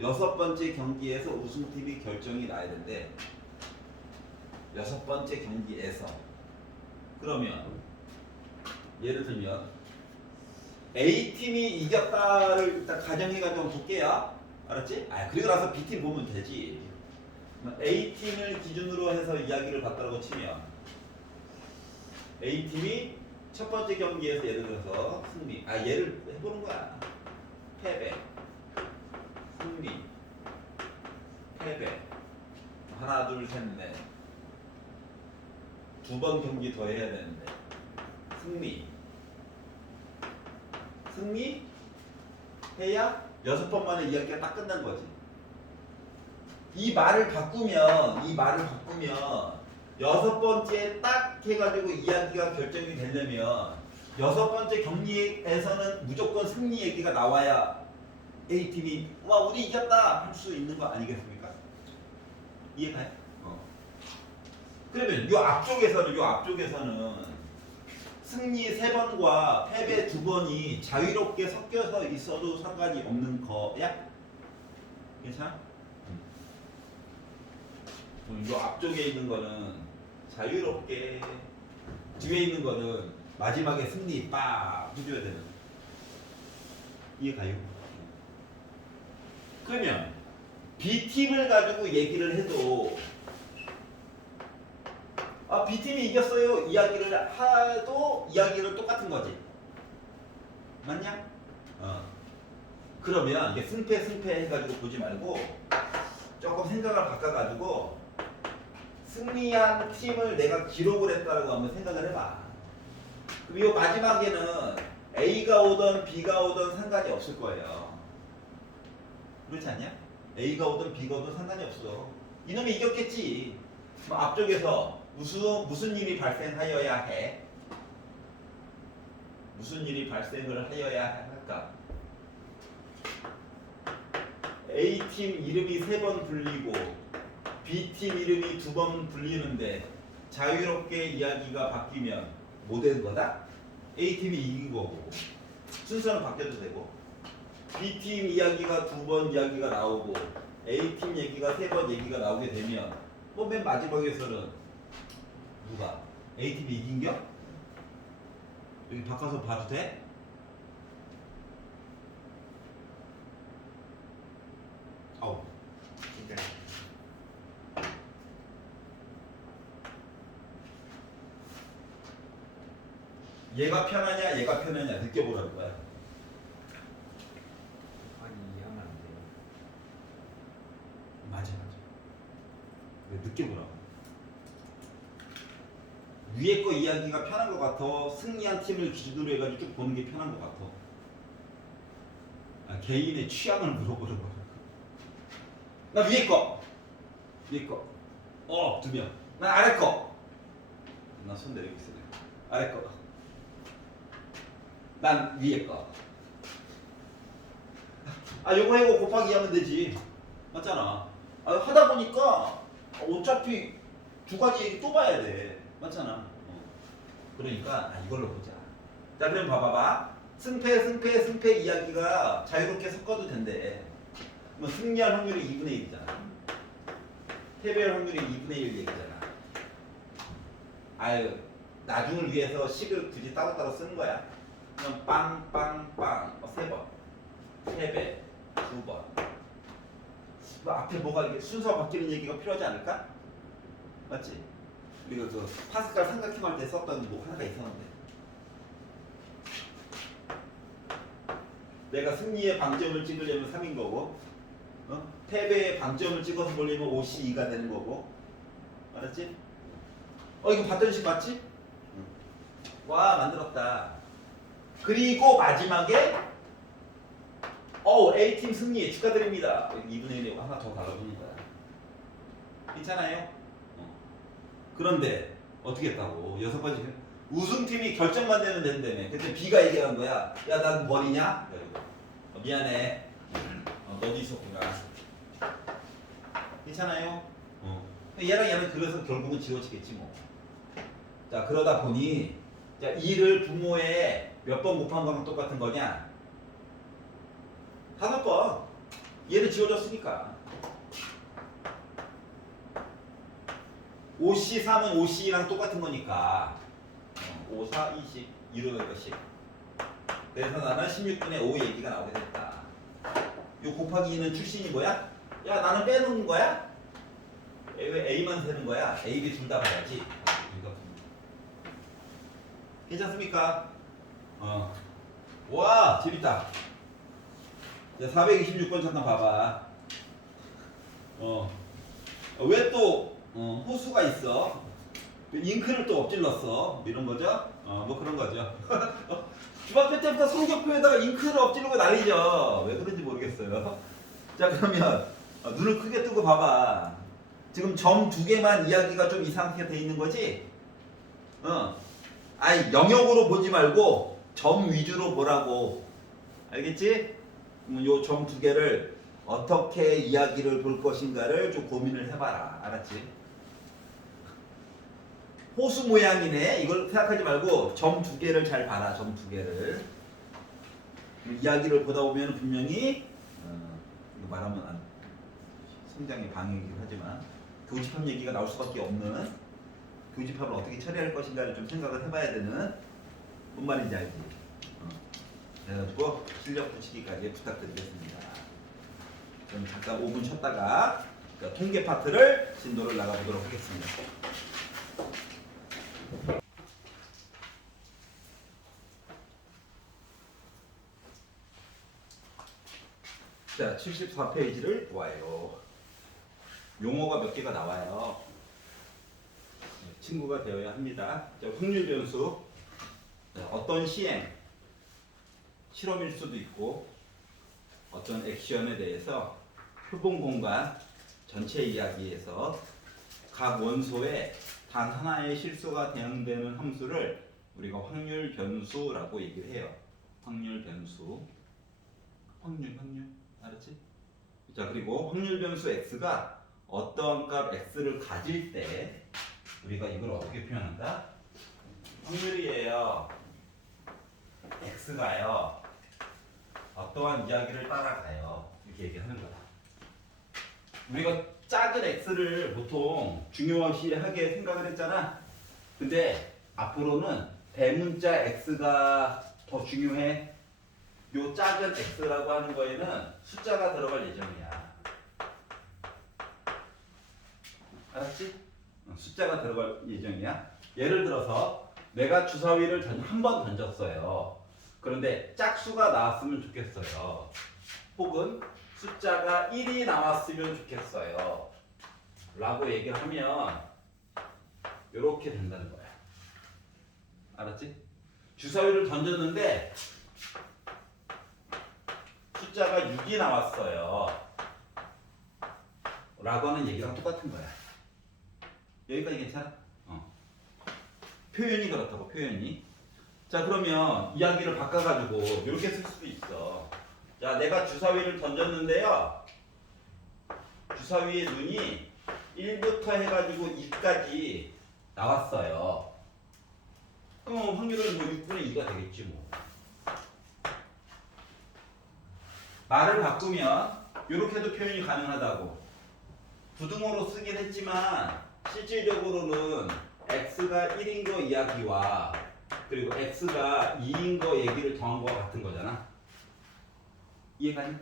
여섯 번째 경기에서 우승팀이 결정이 나야 된대. 여섯 번째 경기에서. 그러면 예를 들면 A팀이 이겼다를 일단 가정해가지고 볼게요. 알았지? 그리고 나서 B팀 보면 되지. A팀을 기준으로 해서 이야기를 봤다고 치면 A팀이 첫 번째 경기에서 예를 들어서 승리, 얘를 해보는 거야. 패배, 승리, 패배. 하나, 둘, 셋, 넷. 두 번 경기 더 해야 되는데 승리, 승리 해야 여섯 번 만에 이야기가 딱 끝난 거지. 이 말을 바꾸면 여섯 번째 딱 해가지고 이야기가 결정이 되려면 여섯 번째 경기에서는 무조건 승리 얘기가 나와야 A팀이 우리 이겼다 할 수 있는 거 아니겠습니까? 이해가요? 그러면 요 앞쪽에서는 승리 3번과 패배 2번이 자유롭게 섞여서 있어도 상관이 없는 거야? 괜찮아? 요 앞쪽에 있는 거는 자유롭게, 뒤에 있는 거는 마지막에 승리 빡 해줘야 되는. 이해가요? 그러면 B팀을 가지고 얘기를 해도 B팀이 이겼어요 이야기를 해도 이야기는 똑같은 거지. 맞냐? 그러면 이게 승패 해가지고 보지 말고 조금 생각을 바꿔가지고 승리한 팀을 내가 기록을 했다라고 한번 생각을 해봐. 그럼 이 마지막에는 A가 오든 B가 오든 상관이 없을 거예요. 그렇지 않냐? A가 오든 B가 오든 상관이 없어. 이놈이 이겼겠지. 그럼 앞쪽에서 무슨 일이 발생하여야 해? 무슨 일이 발생을 하여야 할까? A팀 이름이 3번 불리고 B팀 이름이 2번 불리는데 자유롭게 이야기가 바뀌면 뭐 되는 거다? A팀이 이긴 거고 순서는 바뀌어도 되고 B팀 이야기가 2번 이야기가 나오고 A팀 얘기가 3번 얘기가 나오게 되면 맨 마지막에서는 누가? A팀이 이긴겨? 여기 바꿔서 봐도 돼? 진짜 얘가 편하냐 느껴보라는 거야. 아니 이해하면 안 돼요. 맞아. 느껴보라고. 위에 거 이야기가 편한 것 같아. 승리한 팀을 기준으로 해가지고 쭉 보는 게 편한 것 같아. 개인의 취향을 물어보는 거야. 나 위에 거. 2명. 난 아래 거. 나 손 내리고 있어. 아래 거. 난 위에 거. 요거 해고 곱하기 하면 되지. 맞잖아. 하다 보니까 어차피 두 가지 얘기 또 봐야 돼. 맞잖아. 그러니까 이걸로 보자. 자, 그럼 봐봐봐. 승패 이야기가 자유롭게 섞어도 된대. 뭐 승리할 확률이 2분의 1이잖아. 패배할 확률이 2분의 1 얘기잖아. 나중을 위해서 식을 굳이 따로따로 쓰는 거야. 그럼 빵빵빵 3번. 패배 2번. 앞에 뭐가 이게 순서 바뀌는 얘기가 필요하지 않을까? 맞지? 우리가 그 파스칼 삼각형 할 때 썼던 뭐 하나가 있었는데 내가 승리의 방점을 찍으려면 3인 거고 패배의 방점을 찍어서 보려면 5C2가 되는 거고 알았지? 이거 봤던 식 맞지? 와 만들었다. 그리고 마지막에 A팀 승리 축하드립니다. 2분의 1에 하나 더 달아주는 거야. 괜찮아요? 그런데 어떻게 했다고? 여섯 번째 우승팀이 결정만 되면 된다며. 근데 B가 얘기한 거야. 야, 난 머리냐? 그래가지고, 미안해. 너도 있었구나. 괜찮아요? 얘랑 얘는 그래서 결국은 지워지겠지 뭐. 자, 그러다 보니 자, 2를 분모에 몇 번 곱한 거랑 똑같은 거냐? 5번. 얘는 지워졌으니까. 5C3은 5C랑 똑같은 거니까 5, 4, 20 이루는 것이. 그래서 나는 16분의 5 얘기가 나오게 됐다. 요 곱하기 2는 출신이 뭐야? 야, 나는 빼놓은 거야? 왜 A만 세는 거야? A, B 둘 다 봐야지. 괜찮습니까? 와, 재밌다. 자, 426번 잠깐 봐봐. 왜 또 호수가 있어? 잉크를 또 엎질렀어? 뭐 이런 거죠? 뭐 그런 거죠. 중학교 때부터 성적표에다가 잉크를 엎지르고 난리죠. 왜 그런지 모르겠어요. 자, 그러면 눈을 크게 뜨고 봐봐. 지금 점 2개만 이야기가 좀 이상하게 돼 있는 거지? 아니, 영역으로 보지 말고 점 위주로 보라고. 알겠지? 요 점 2개를 어떻게 이야기를 볼 것인가를 좀 고민을 해봐라. 알았지? 호수 모양이네. 이걸 생각하지 말고 점 2개를 잘 봐라. 점 2개를. 이야기를 보다 보면 분명히 이거 말하면 성장의 방해이긴 하지만 교집합 얘기가 나올 수밖에 없는, 교집합을 어떻게 처리할 것인가를 좀 생각을 해봐야 되는, 뭔 말인지 알지? 그래가지고 실력 붙이기까지 부탁드리겠습니다. 그럼 잠깐 5분 쉬었다가 통계 파트를 진도를 나가보도록 하겠습니다. 자, 74페이지를 보아요. 용어가 몇 개가 나와요. 친구가 되어야 합니다. 자, 확률 변수. 어떤 시행, 실험일 수도 있고 어떤 액션에 대해서 표본 공간 전체 이야기에서 각 원소에 단 하나의 실수가 대응되는 함수를 우리가 확률 변수라고 얘기를 해요. 확률 변수. 확률. 알았지? 자, 그리고 확률 변수 x가 어떠한 값 x를 가질 때 우리가 이걸 어떻게 표현한다? 확률이에요. x가요. 어떠한 이야기를 따라가요. 이렇게 얘기하는 거야. 우리가 작은 x를 보통 중요시하게 생각을 했잖아. 근데 앞으로는 대문자 x가 더 중요해. 요 작은 x라고 하는 거에는 숫자가 들어갈 예정이야. 알았지? 숫자가 들어갈 예정이야. 예를 들어서 내가 주사위를 한 번 던졌어요. 그런데 짝수가 나왔으면 좋겠어요. 혹은 숫자가 1이 나왔으면 좋겠어요. 라고 얘기를 하면 이렇게 된다는 거야. 알았지? 주사위를 던졌는데 숫자가 6이 나왔어요. 라고 하는 얘기랑 똑같은 거야. 여기까지 괜찮아? 표현이 그렇다고, 표현이. 자, 그러면 이야기를 바꿔가지고 이렇게 쓸 수도 있어. 자, 내가 주사위를 던졌는데요. 주사위의 눈이 1부터 해가지고 2까지 나왔어요. 그럼 확률은 뭐 6분의 2가 되겠지 뭐. 말을 바꾸면 이렇게도 표현이 가능하다고. 부등호로 쓰긴 했지만 실질적으로는 x가 1인 거 이야기와 그리고 x가 2인 거 얘기를 더한 거와 같은 거잖아. 이해가니?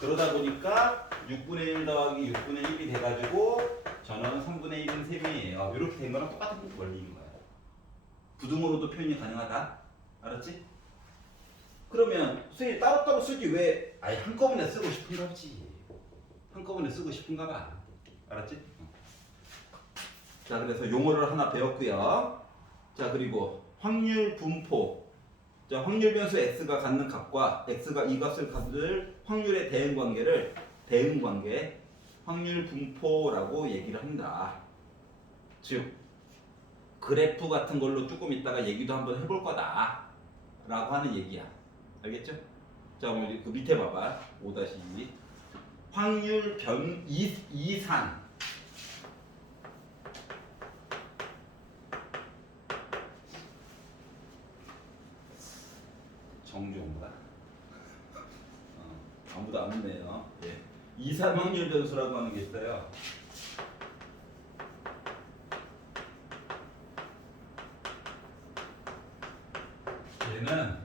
그러다 보니까 6분의 1 더하기 6분의 1이 돼가지고 저는 3분의 1은 셈이에요. 이렇게 된 거랑 똑같은 원리인 거야. 부등호로도 표현이 가능하다. 알았지? 그러면 선생님 따로따로 쓰지 왜 아예 한꺼번에 쓰고 싶은가 보지. 한꺼번에 쓰고 싶은가 봐. 알았지? 자, 그래서 용어를 하나 배웠고요. 자, 그리고 확률 분포. 자, 확률 변수 x가 갖는 값과 x가 이 값을 가질 확률의 대응 관계를 대응 관계, 확률 분포라고 얘기를 한다. 즉 그래프 같은 걸로 조금 이따가 얘기도 한번 해볼 거다 라고 하는 얘기야. 알겠죠? 자, 우리 그 밑에 봐봐. 5-2 확률 변 이산 정종보다 아무도 안 묻네요. 예. 이산 확률 변수라고 하는 게 있어요. 얘는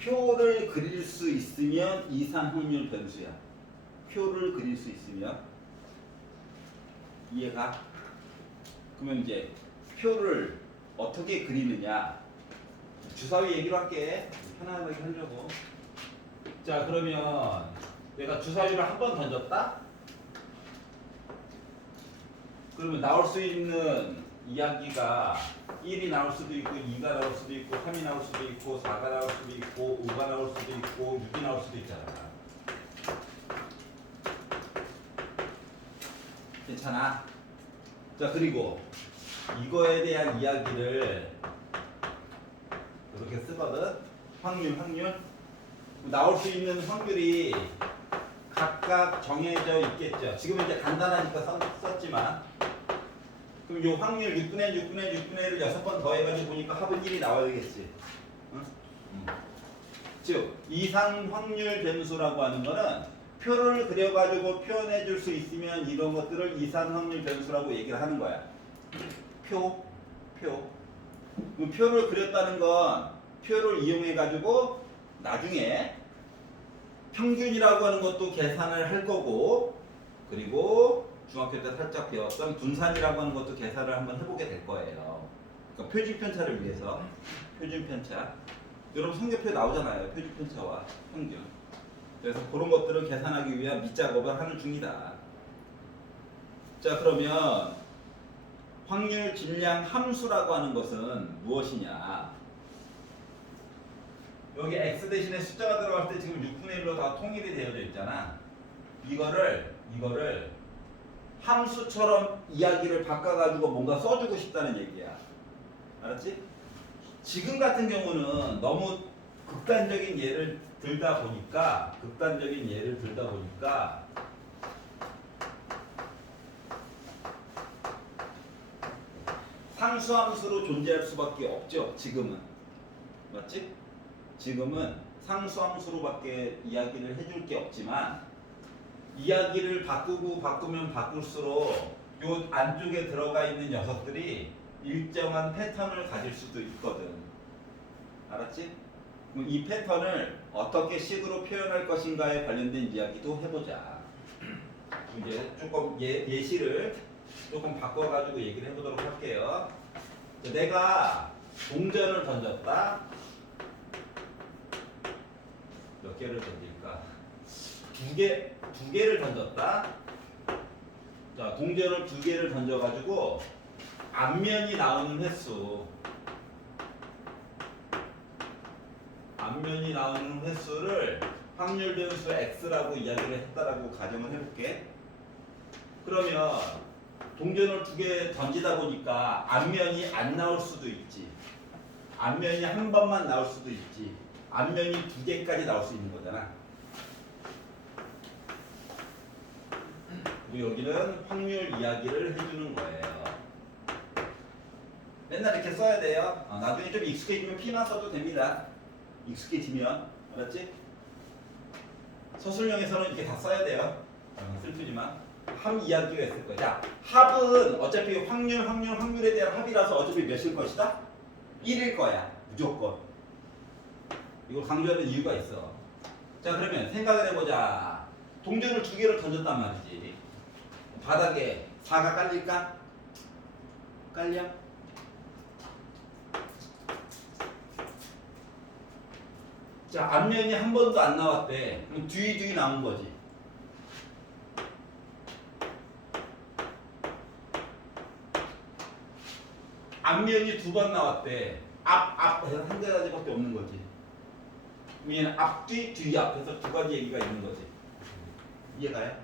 표를 그릴 수 있으면 이산 확률 변수야. 표를 그릴 수 있으면 이해가? 그러면 이제 표를 어떻게 그리느냐 주사위 얘기로 할게. 편안하게 하려고. 자, 그러면 내가 주사위를 한 번 던졌다? 그러면 나올 수 있는 이야기가 1이 나올 수도 있고 2가 나올 수도 있고 3이 나올 수도 있고 4가 나올 수도 있고 5가 나올 수도 있고 6이 나올 수도 있잖아. 괜찮아? 자, 그리고 이거에 대한 이야기를 이렇게 쓰거든. 확률 나올 수 있는 확률이 각각 정해져 있겠죠. 지금 이제 간단하니까 썼지만 그럼 요 확률 6분의 1을 6번 더해가지고 보니까 합은 1이 나와야 되겠지. 응? 즉 이상 확률 변수라고 하는 거는 표를 그려가지고 표현해 줄 수 있으면 이런 것들을 이상 확률 변수라고 얘기를 하는 거야. 표. 그럼 표를 그렸다는 건 표를 이용해 가지고 나중에 평균이라고 하는 것도 계산을 할 거고, 그리고 중학교 때 살짝 배웠던 분산이라고 하는 것도 계산을 한번 해보게 될 거예요. 그러니까 표준편차를 위해서. 표준편차. 여러분 성적표 나오잖아요. 표준편차와 평균. 그래서 그런 것들을 계산하기 위한 밑작업을 하는 중이다. 자, 그러면 확률 질량 함수라고 하는 것은 무엇이냐? 여기 x 대신에 숫자가 들어갈 때 지금 6분의 1로 다 통일이 되어져 있잖아. 이거를 함수처럼 이야기를 바꿔가지고 뭔가 써주고 싶다는 얘기야. 알았지? 지금 같은 경우는 너무 극단적인 예를 들다 보니까 상수함수로 존재할 수밖에 없죠. 지금은. 맞지? 지금은 상수함수로밖에 이야기를 해줄 게 없지만 이야기를 바꾸면 바꿀수록 요 안쪽에 들어가 있는 녀석들이 일정한 패턴을 가질 수도 있거든. 알았지? 그럼 이 패턴을 어떻게 식으로 표현할 것인가에 관련된 이야기도 해보자. 이제 조금 예시를 조금 바꿔가지고 얘기를 해보도록 할게요. 내가 동전을 던졌다. 몇 개를 던질까? 두 개를 던졌다. 자, 동전을 2개를 던져가지고 앞면이 나오는 횟수를 확률 변수 x라고 이야기를 했다라고 가정을 해볼게. 그러면 동전을 2개 던지다 보니까 앞면이 안 나올 수도 있지. 앞면이 한 번만 나올 수도 있지. 앞면이 2개까지 나올 수 있는 거잖아. 그리고 여기는 확률 이야기를 해주는 거예요. 맨날 이렇게 써야 돼요. 나중에 좀 익숙해지면 P만 써도 됩니다. 익숙해지면. 알았지? 서술형에서는 이렇게 다 써야 돼요. 슬프지만. 함 이야기가 있을 거야. 자, 합은 어차피 확률에 대한 합이라서 어차피 몇일 것이다? 1일 거야. 무조건. 이걸 강조하는 이유가 있어. 자, 그러면 생각을 해보자. 동전을 2개를 던졌단 말이지. 바닥에 4가 깔릴까? 깔려? 자, 앞면이 한 번도 안 나왔대. 그럼 뒤 나온 거지. 앞면이 2번 나왔대. 앞 해서 한 가지밖에 없는 거지. 얘는 앞뒤, 뒤앞 해서 2가지 얘기가 있는 거지. 이해가요?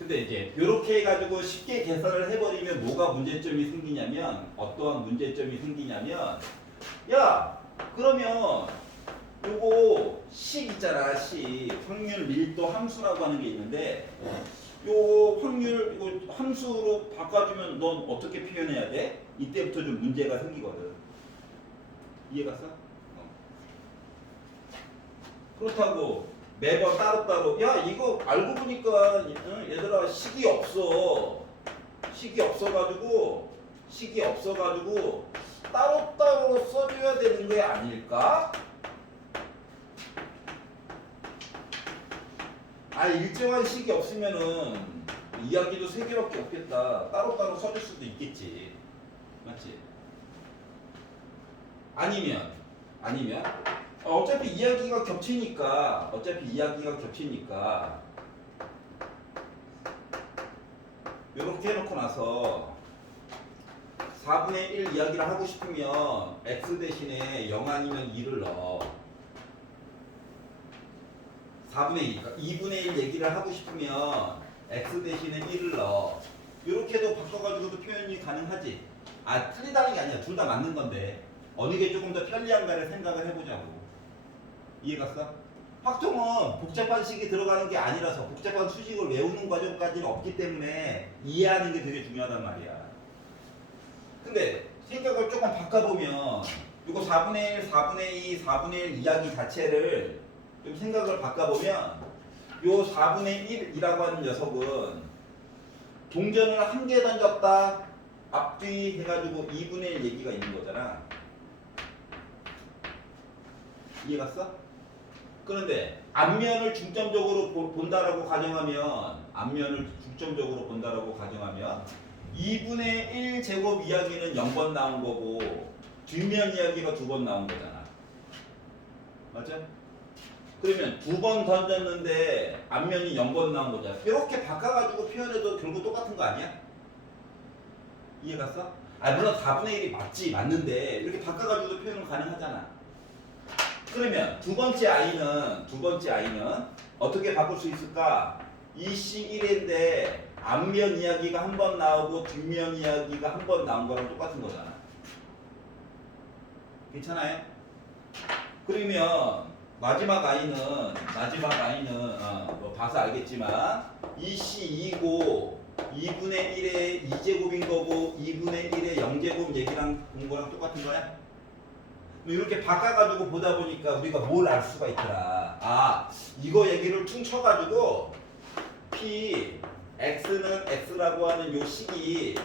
근데 이제 이렇게 해가지고 쉽게 계산을 해버리면 뭐가 문제점이 생기냐면 어떠한 문제점이 생기냐면 야 그러면 요거 식 있잖아 식 확률 밀도 함수라고 하는 게 있는데 요 확률 이거 함수로 바꿔주면 넌 어떻게 표현해야 돼? 이때부터 좀 문제가 생기거든. 이해갔어? 그렇다고 매번 따로따로 야 이거 알고 보니까 얘들아 식이 없어가지고 따로따로 써줘야 되는 게 아닐까? 아 일정한 식이 없으면은 이야기도 3개밖에 없겠다. 따로따로 써줄 수도 있겠지. 맞지? 아니면 어차피 이야기가 겹치니까 이렇게 해놓고 나서 4분의 1 이야기를 하고 싶으면 x 대신에 0 아니면 2를 넣어. 4분의 2, 그러니까 2분의 1 얘기를 하고 싶으면 x 대신에 1을 넣어. 이렇게도 바꿔가지고도 표현이 가능하지. 아 틀리다는 게 아니야. 둘 다 맞는 건데 어느 게 조금 더 편리한가를 생각을 해보자고. 이해갔어? 확통은 복잡한 식이 들어가는 게 아니라서 복잡한 수식을 외우는 과정까지는 없기 때문에 이해하는 게 되게 중요하단 말이야. 근데 생각을 조금 바꿔보면 이거 4분의 1, 4분의 2, 4분의 1 이야기 자체를 좀 생각을 바꿔보면 요 4분의 1이라고 하는 녀석은 동전을 한 개 던졌다 앞뒤 해가지고 2분의 1 얘기가 있는 거잖아. 이해갔어? 그런데 앞면을 중점적으로 본다라고 가정하면 2분의 1 제곱 이야기는 0번 나온 거고 뒷면 이야기가 2번 나온 거잖아. 맞죠? 그러면 2번 던졌는데 앞면이 0번 나온 거잖아. 이렇게 바꿔가지고 표현해도 결국 똑같은 거 아니야? 이해갔어? 아 물론 4분의 1이 맞는데 이렇게 바꿔가지고도 표현은 가능하잖아. 그러면 두 번째 i는 어떻게 바꿀 수 있을까? 2C1인데 앞면 이야기가 한 번 나오고 뒷면 이야기가 한 번 나온 거랑 똑같은 거잖아. 괜찮아요? 그러면 마지막 i는 뭐 봐서 알겠지만 2C2고 2분의 1의 2제곱인 거고 2분의 1의 0제곱 얘기랑 본 거랑 똑같은 거야? 이렇게 바꿔가지고 보다 보니까 우리가 뭘 알 수가 있더라. 아, 이거 얘기를 퉁쳐가지고 P, X는 X라고 하는 요 식이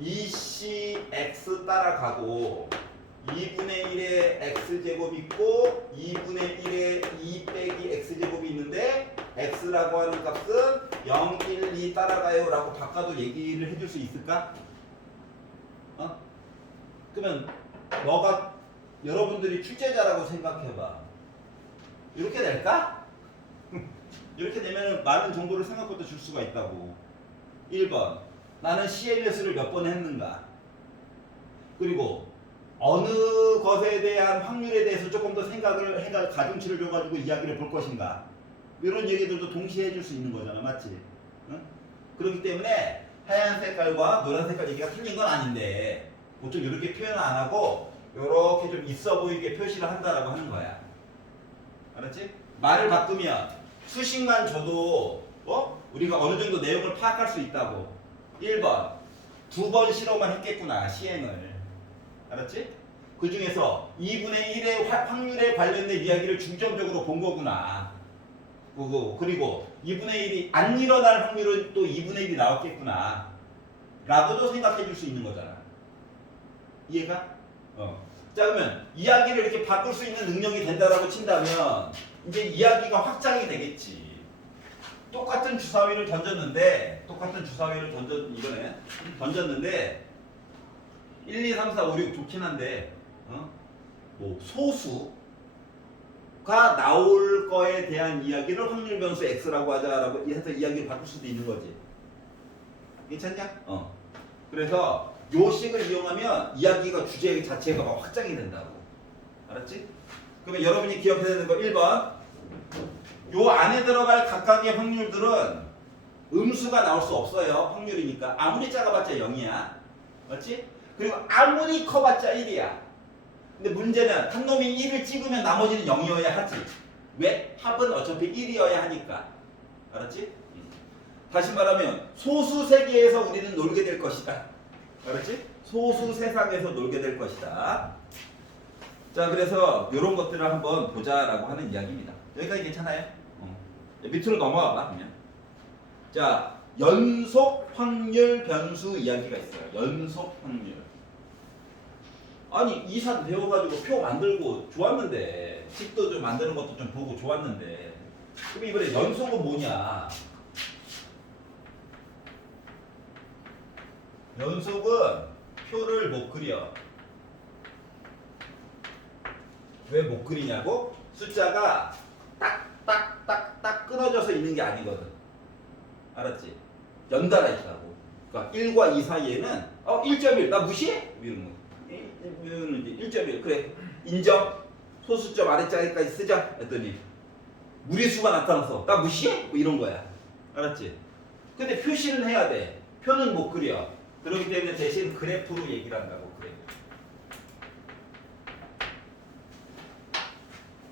2CX 따라가고 2분의 1의 X제곱 있고 2분의 1의 2 빼기 X제곱이 있는데 X라고 하는 값은 0, 1, 2 따라가요 라고 바꿔도 얘기를 해줄 수 있을까? 그러면 너가 여러분들이 출제자라고 생각해봐. 이렇게 될까? 이렇게 되면 많은 정보를 생각보다 줄 수가 있다고. 1번 나는 CLS를 몇 번 했는가? 그리고 어느 것에 대한 확률에 대해서 조금 더 생각을 해가 가중치를 줘가지고 이야기를 볼 것인가? 이런 얘기들도 동시에 해줄 수 있는 거잖아. 맞지? 응? 그렇기 때문에 하얀 색깔과 노란 색깔 얘기가 틀린 건 아닌데 보통 이렇게 표현 안 하고 이렇게 좀 있어 보이게 표시를 한다라고 하는 거야. 알았지? 말을 바꾸면 수식만 줘도 우리가 어느 정도 내용을 파악할 수 있다고. 1번 2번 실험만 했겠구나 시행을. 알았지? 그 중에서 2분의 1의 확률에 관련된 이야기를 중점적으로 본 거구나. 그리고 2분의 1이 안 일어날 확률은 또 2분의 1이 나왔겠구나 라고도 생각해 줄 수 있는 거잖아. 이해가? 자 그러면 이야기를 이렇게 바꿀 수 있는 능력이 된다라고 친다면 이제 이야기가 확장이 되겠지. 똑같은 주사위를 던졌는데 던졌는데 1, 2, 3, 4, 5, 6 좋긴 한데 뭐 소수가 나올 거에 대한 이야기를 확률 변수 x라고 하자라고 해서 이야기를 바꿀 수도 있는 거지. 괜찮냐? 그래서 요 식을 이용하면 이야기가 주제 자체가 막 확장이 된다고. 알았지? 그러면 여러분이 기억해야 되는 거 1번 요 안에 들어갈 각각의 확률들은 음수가 나올 수 없어요. 확률이니까. 아무리 작아봤자 0이야. 맞지? 그리고 아무리 커봤자 1이야. 근데 문제는 한 놈이 1을 찍으면 나머지는 0이어야 하지. 왜? 합은 어차피 1이어야 하니까. 알았지? 다시 말하면 소수 세계에서 우리는 놀게 될 것이다. 알았지? 소수 세상에서 놀게 될 것이다. 자, 그래서 이런 것들을 한번 보자라고 하는 이야기입니다. 여기까지 괜찮아요? 밑으로 넘어가 봐, 그러면. 자, 연속 확률 변수 이야기가 있어요. 연속 확률. 아니, 이산 배워가지고 표 만들고 좋았는데, 식도 좀 만드는 것도 좀 보고 좋았는데, 그럼 이번에 연속은 뭐냐? 연속은 표를 못 그려. 왜 못 그리냐고? 숫자가 딱 끊어져서 있는 게 아니거든. 알았지? 연달아 있다고. 그러니까 1과 2 사이에는 1.1 나 무시해? 이런 거. 1.1 그래 인정. 소수점 아래자리까지 쓰자 했더니 무리수가 나타나서 나 무시해? 뭐 이런 거야. 알았지? 근데 표시는 해야 돼. 표는 못 그려. 그렇기 때문에 대신 그래프로 얘기를 한다고. 그래프.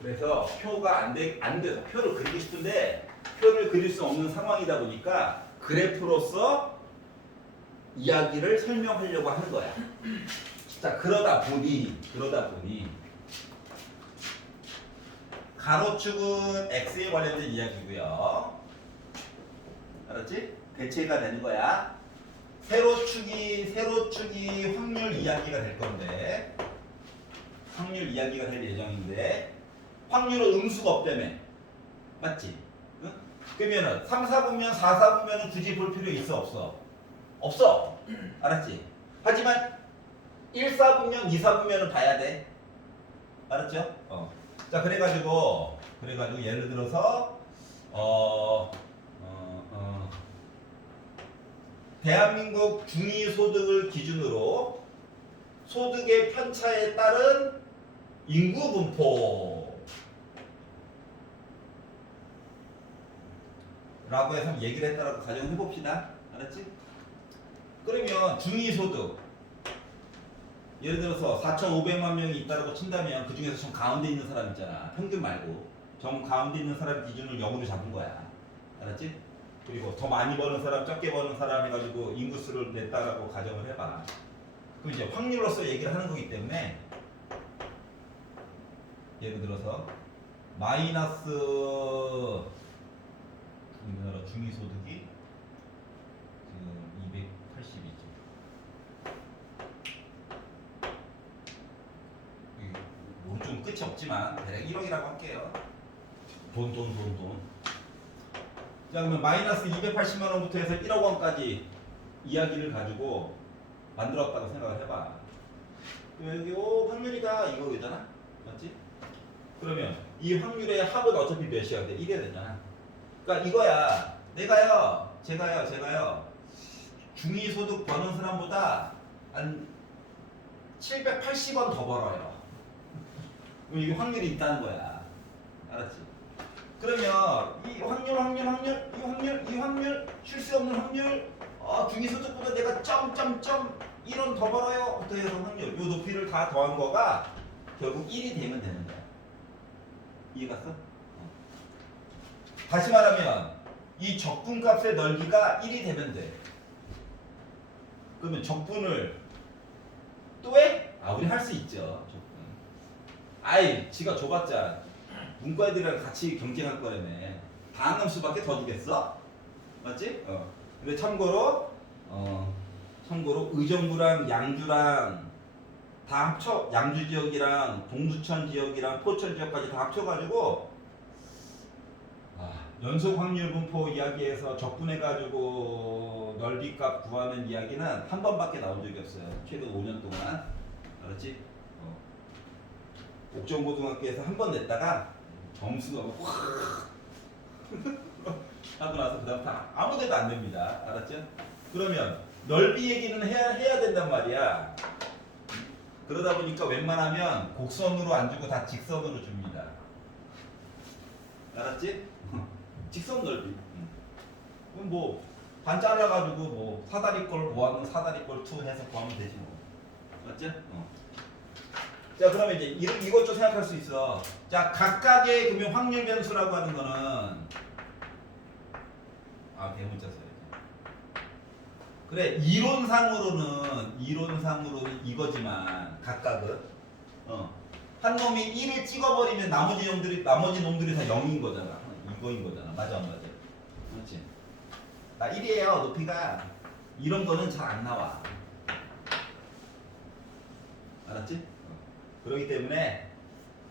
그래서 표가 안 돼서 표를 그리고 싶은데 표를 그릴 수 없는 상황이다 보니까 그래프로서 이야기를 설명하려고 하는 거야. 자, 그러다 보니 가로축은 x에 관련된 이야기고요. 알았지? 대체가 되는 거야. 세로축이 확률 이야기가 될 건데, 확률 이야기가 될 예정인데, 확률은 음수가 없다며. 맞지? 응? 그러면은 3, 4분면 4, 4분면은 굳이 볼 필요 있어 없어? 없어. 알았지? 하지만 1, 4분면 2, 4분면은 봐야 돼. 알았죠? 자, 그래가지고 예를 들어서 대한민국 중위소득을 기준으로 소득의 편차에 따른 인구 분포 라고 해서 얘기를 했다라고 가정해 봅시다. 알았지? 그러면 중위소득 예를 들어서 4,500만 명이 있다고 친다면 그 중에서 좀 가운데 있는 사람 있잖아. 평균 말고 정 가운데 있는 사람 기준을 0으로 잡은 거야. 알았지? 그리고 더 많이 버는 사람, 적게 버는 사람 해가지고 인구수를 냈다라고 가정을 해봐. 그럼 이제 확률로서 얘기를 하는 거기 때문에 예를 들어서 마이너스 우리나라 중위소득이 지금 280이죠. 오른쪽은 끝이 없지만 대략 1억이라고 할게요. 돈. 자, 그러면 마이너스 280만 원부터 해서 1억 원까지 이야기를 가지고 만들었다고 생각을 해봐. 여기 확률이다 이거잖아. 맞지? 그러면 이 확률의 합은 어차피 몇이야? 돼? 1이어야 되잖아. 그러니까 이거야. 제가요 중위소득 버는 사람보다 한 780원 더 벌어요. 이게 확률이 있다는 거야. 알았지? 그러면 이 확률 쉴 수 없는 확률 중위소득보다 내가 1원 더 벌어요 부터 해서 확률 요 높이를 다 더한 거가 결국 1이 되면 되는 거야. 이해 갔어? 다시 말하면 이 적분값의 넓이가 1이 되면 돼. 그러면 적분을 또 해? 우리 할 수 있죠. 적분. 지가 줘봤자 문과 애들이랑 같이 경쟁할 거라며. 방음수밖에 더 주겠어? 맞지? 근데 참고로 의정부랑 양주랑 다 합쳐, 양주 지역이랑 동두천 지역이랑 포천 지역까지 다 합쳐가지고 연속 확률 분포 이야기에서 적분해가지고 넓이값 구하는 이야기는 한 번밖에 나온 적이 없어요. 최근 5년 동안. 알았지? 옥정고등학교에서 한 번 냈다가 점수가 확 하고 나서 그 다음 다 아무 데도 안 됩니다. 알았죠? 그러면 넓이 얘기는 해야 된단 말이야. 그러다 보니까 웬만하면 곡선으로 안 주고 다 직선으로 줍니다. 알았지? 직선 넓이. 그럼 뭐 반 잘라가지고 뭐 사다리 꼴 모아놓은 사다리 꼴 2 해서 구하면 되지 뭐. 맞지? 자 그러면 이제 이것 좀 생각할 수 있어. 자 각각의 그러면 확률 변수라고 하는 거는 대문자 써야지. 그래 이론상으로는 이거지만 각각은 한 놈이 1을 찍어버리면 나머지 놈들이 다 0인 거잖아. 이거인 거잖아. 맞아 안 맞아? 그렇지. 나 1이에요 높이가. 이런 거는 잘 안 나와. 알았지? 그렇기 때문에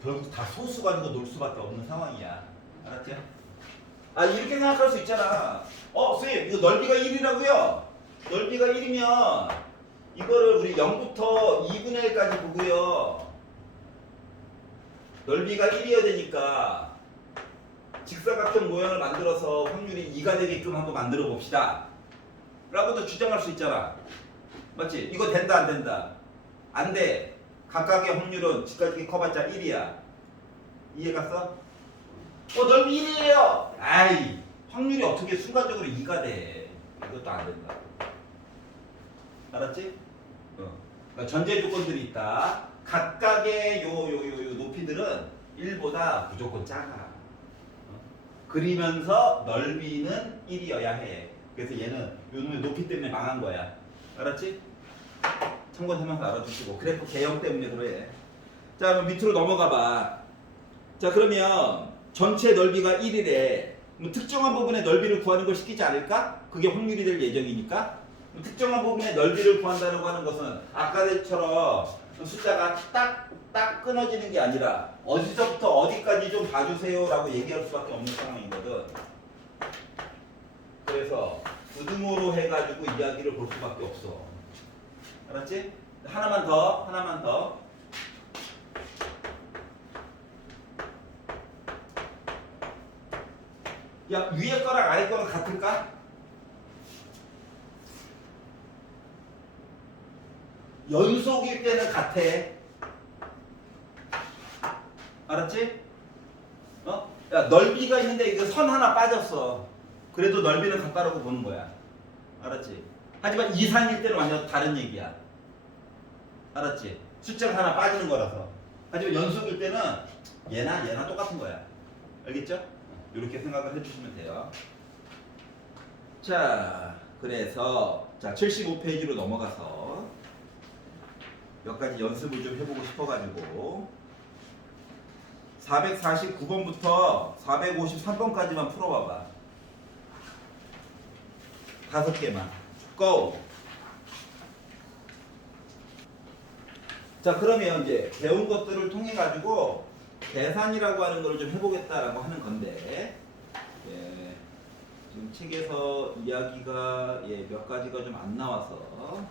결국 다 소수 가지고 놀 수밖에 없는 상황이야. 알았지? 이렇게 생각할 수 있잖아. 선생님 이거 넓이가 1이라고요? 넓이가 1이면 이거를 우리 0부터 2분의 1까지 보고요. 넓이가 1이어야 되니까 직사각형 모양을 만들어서 확률이 2가 되게끔 한번 만들어 봅시다. 라고도 주장할 수 있잖아. 맞지? 이거 된다 안 된다? 안 돼. 각각의 확률은 집까지 커봤자 1이야. 이해 갔어? 넓이 1이에요. 아이, 확률이 어떻게 순간적으로 2가 돼? 이것도 안 된다. 알았지? 그러니까 전제 조건들이 있다. 각각의 요 높이들은 1보다 무조건 작아. 그리면서 넓이는 1이어야 해. 그래서 얘는 요 놈의 높이 때문에 망한 거야. 알았지? 참고하면서 알아두시고. 그래프 개형 때문에 그래. 자, 그럼 밑으로 넘어가 봐. 자, 그러면 전체 넓이가 1이래. 뭐 특정한 부분의 넓이를 구하는 걸 시키지 않을까? 그게 확률이 될 예정이니까. 특정한 부분의 넓이를 구한다고 하는 것은 아까처럼 숫자가 딱 끊어지는 게 아니라 어디서부터 어디까지 좀 봐주세요 라고 얘기할 수밖에 없는 상황이거든. 그래서 부등호로 해가지고 이야기를 볼 수밖에 없어. 알았지? 하나만 더. 야, 위에 거랑 아래 거랑 같을까? 연속일 때는 같아. 알았지? 야, 넓이가 있는데 이거 선 하나 빠졌어. 그래도 넓이는 같다라고 보는 거야. 알았지? 하지만 이상일 때는 완전 다른 얘기야. 알았지? 숫자가 하나 빠지는 거라서. 하지만 연속일 때는 얘나 똑같은 거야. 알겠죠? 이렇게 생각을 해주시면 돼요. 자, 그래서 75페이지로 넘어가서 몇 가지 연습을 좀 해보고 싶어가지고 449번부터 453번까지만 풀어봐봐. 5개만. 고! 자, 그러면 이제 배운 것들을 통해 가지고 계산이라고 하는 걸 좀 해보겠다라고 하는 건데, 지금 책에서 이야기가 몇 가지가 좀 안 나와서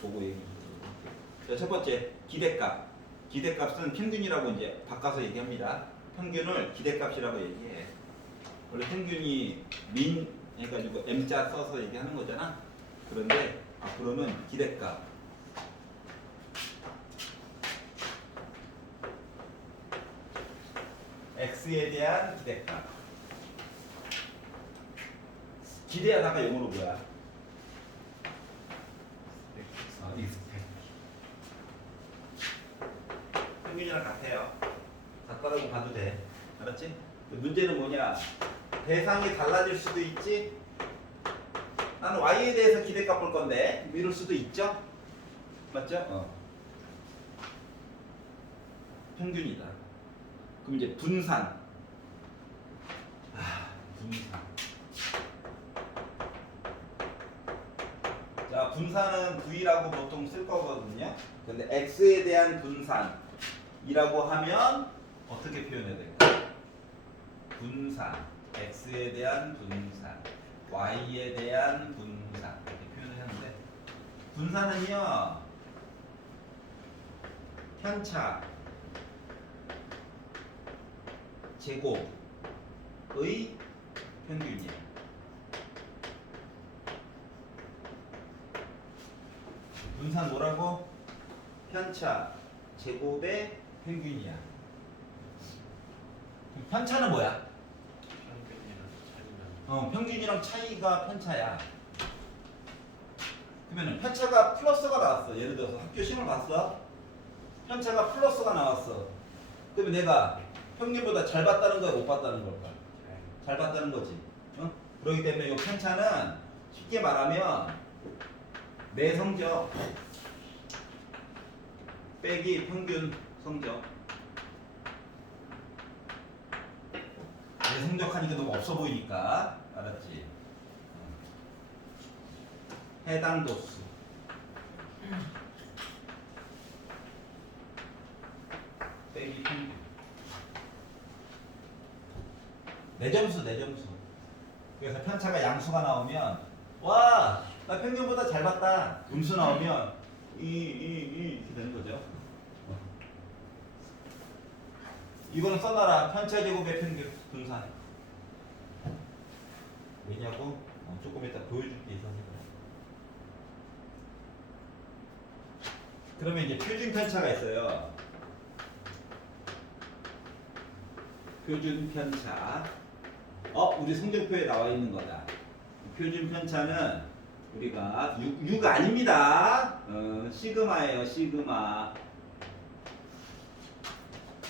보고 얘기 좀 해볼게요. 자, 첫 번째 기대값. 기대값은 평균이라고 이제 바꿔서 얘기합니다. 평균을 기대값이라고 얘기해. 원래 평균이 민 해가지고 m자 써서 얘기하는 거잖아. 그런데 앞으로는 기대값. x에 대한 기대값. 기대하다가 영어로 뭐야? 익스펙트. 평균이랑 같아요. 같다라고 봐도 돼. 알았지? 문제는 뭐냐? 대상이 달라질 수도 있지. 나는 y에 대해서 기대값 볼 건데 이럴 수도 있죠. 맞죠? 평균이다. 그럼 이제 분산. 분산. 자, 분산은 V라고 보통 쓸 거거든요. 근데 X에 대한 분산이라고 하면 어떻게 표현해야 될까? 분산. X에 대한 분산. Y에 대한 분산. 이렇게 표현을 하는데, 분산은요, 편차, 제곱의 평균이에요. 분산 뭐라고? 편차, 제곱의 평균이야. 편차는 뭐야? 평균이랑 차이가 편차야. 그러면 편차가 플러스가 나왔어. 예를 들어서 학교 시험을 봤어. 편차가 플러스가 나왔어. 그러면 내가 평균보다 잘 봤다는 거야, 못 봤다는 걸까? 잘 봤다는 거지. 그렇기 때문에 이 편차는 쉽게 말하면 내 성적 빼기 평균 성적. 내 성적 하니까 너무 없어 보이니까. 알았지? 해당 도수. 빼기 평균. 내 점수, 내 점수. 그래서 편차가 양수가 나오면 와, 나 평균보다 잘 봤다. 음수 나오면 이렇게 되는 거죠. 이거는 써놔라. 편차 제곱의 평균 분산. 왜냐고? 조금 이따 보여줄 게 있어서 그래. 그러면 이제 표준 편차가 있어요. 표준 편차. 우리 성적표에 나와 있는 거다. 표준 편차는 우리가 6 아닙니다. 시그마예요, 시그마.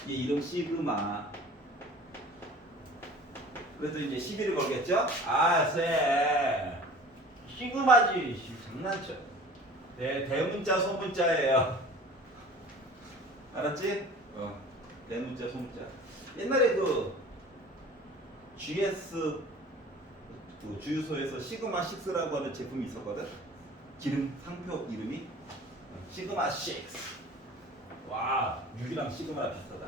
얘 이름 시그마. 그래서 이제 시비를 걸겠죠? 쎄. 시그마지. 장난쳐. 네, 대문자, 소문자예요. 알았지? 대문자, 소문자. 옛날에 GS 주유소에서 시그마 6라고 하는 제품이 있었거든. 기름 상표 이름이 시그마 6. 와, 6이랑 시그마랑 비슷하다.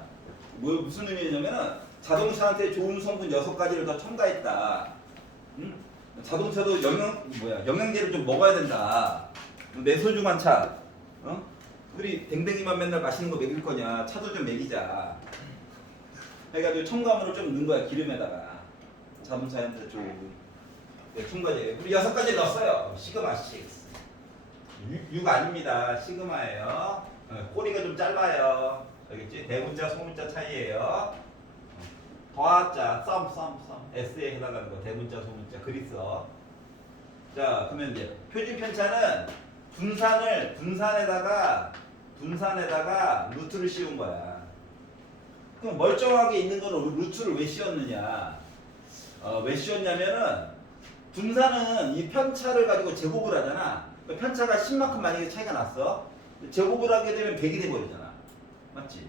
무슨 의미냐면은 자동차한테 좋은 성분 6가지를 더 첨가했다. 자동차도 영양제를 좀 먹어야 된다. 내 소중한 차, 우리 댕댕이만 맨날 마시는 거 먹일 거냐? 차도 좀 먹이자. 해가지고 첨가물을 좀 넣은 거야, 기름에다가. 자동차한테 좋은 첨가제. 우리 6가지 넣었어요. 시그마 6. 6 아닙니다. 시그마예요. 꼬리가 좀 짧아요. 알겠지? 대문자, 소문자 차이예요. 더하자, 썸. S에 해당하는 거. 대문자, 소문자. 글 있어. 자, 그러면 이제 표준 편차는 분산에다가 루트를 씌운 거야. 그럼 멀쩡하게 있는 거는 루트를 왜 씌웠느냐? 왜 씌웠냐면은 분산은 이 편차를 가지고 제곱을 하잖아. 편차가 10만큼 만약에 차이가 났어. 제곱을 하게 되면 100이 돼버리잖아. 맞지?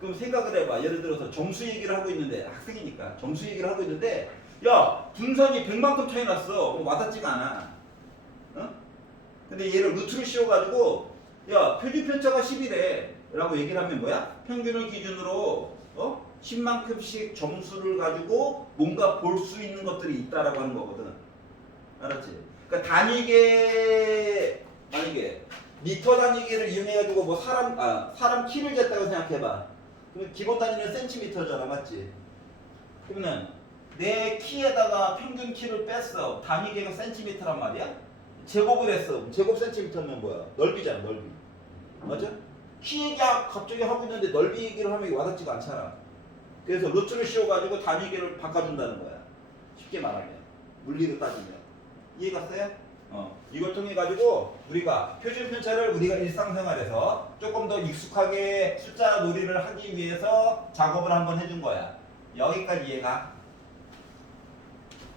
그럼 생각을 해봐. 예를 들어서 점수 얘기를 하고 있는데, 학생이니까 점수 얘기를 하고 있는데, 야, 분산이 100만큼 차이 났어. 와닿지가 않아. 근데 얘를 루트를 씌워가지고, 야, 표준 편차가 10이래 라고 얘기를 하면 뭐야? 평균을 기준으로 10만큼씩 점수를 가지고 뭔가 볼 수 있는 것들이 있다라고 하는 거거든. 알았지? 그러니까 단위계, 만약에 미터 단위계를 이용해가지고 뭐 사람 키를 쟀다고 생각해봐. 그러면 기본 단위는 센티미터잖아, 맞지? 그러면 내 키에다가 평균 키를 뺐어. 단위계가 센티미터란 말이야? 제곱을 했어. 제곱 센티미터면 뭐야? 넓이잖아, 넓이. 맞아? 키 얘기 갑자기 하고 있는데 넓이 얘기를 하면 와닿지가 않잖아. 그래서 루트를 씌워가지고 단위계를 바꿔준다는 거야. 쉽게 말하면. 물리로 따지면. 이해갔어요? 이걸 통해 가지고 우리가 표준 편차를 우리가 일상생활에서 조금 더 익숙하게 숫자 놀이를 하기 위해서 작업을 한번 해준 거야. 여기까지 이해가?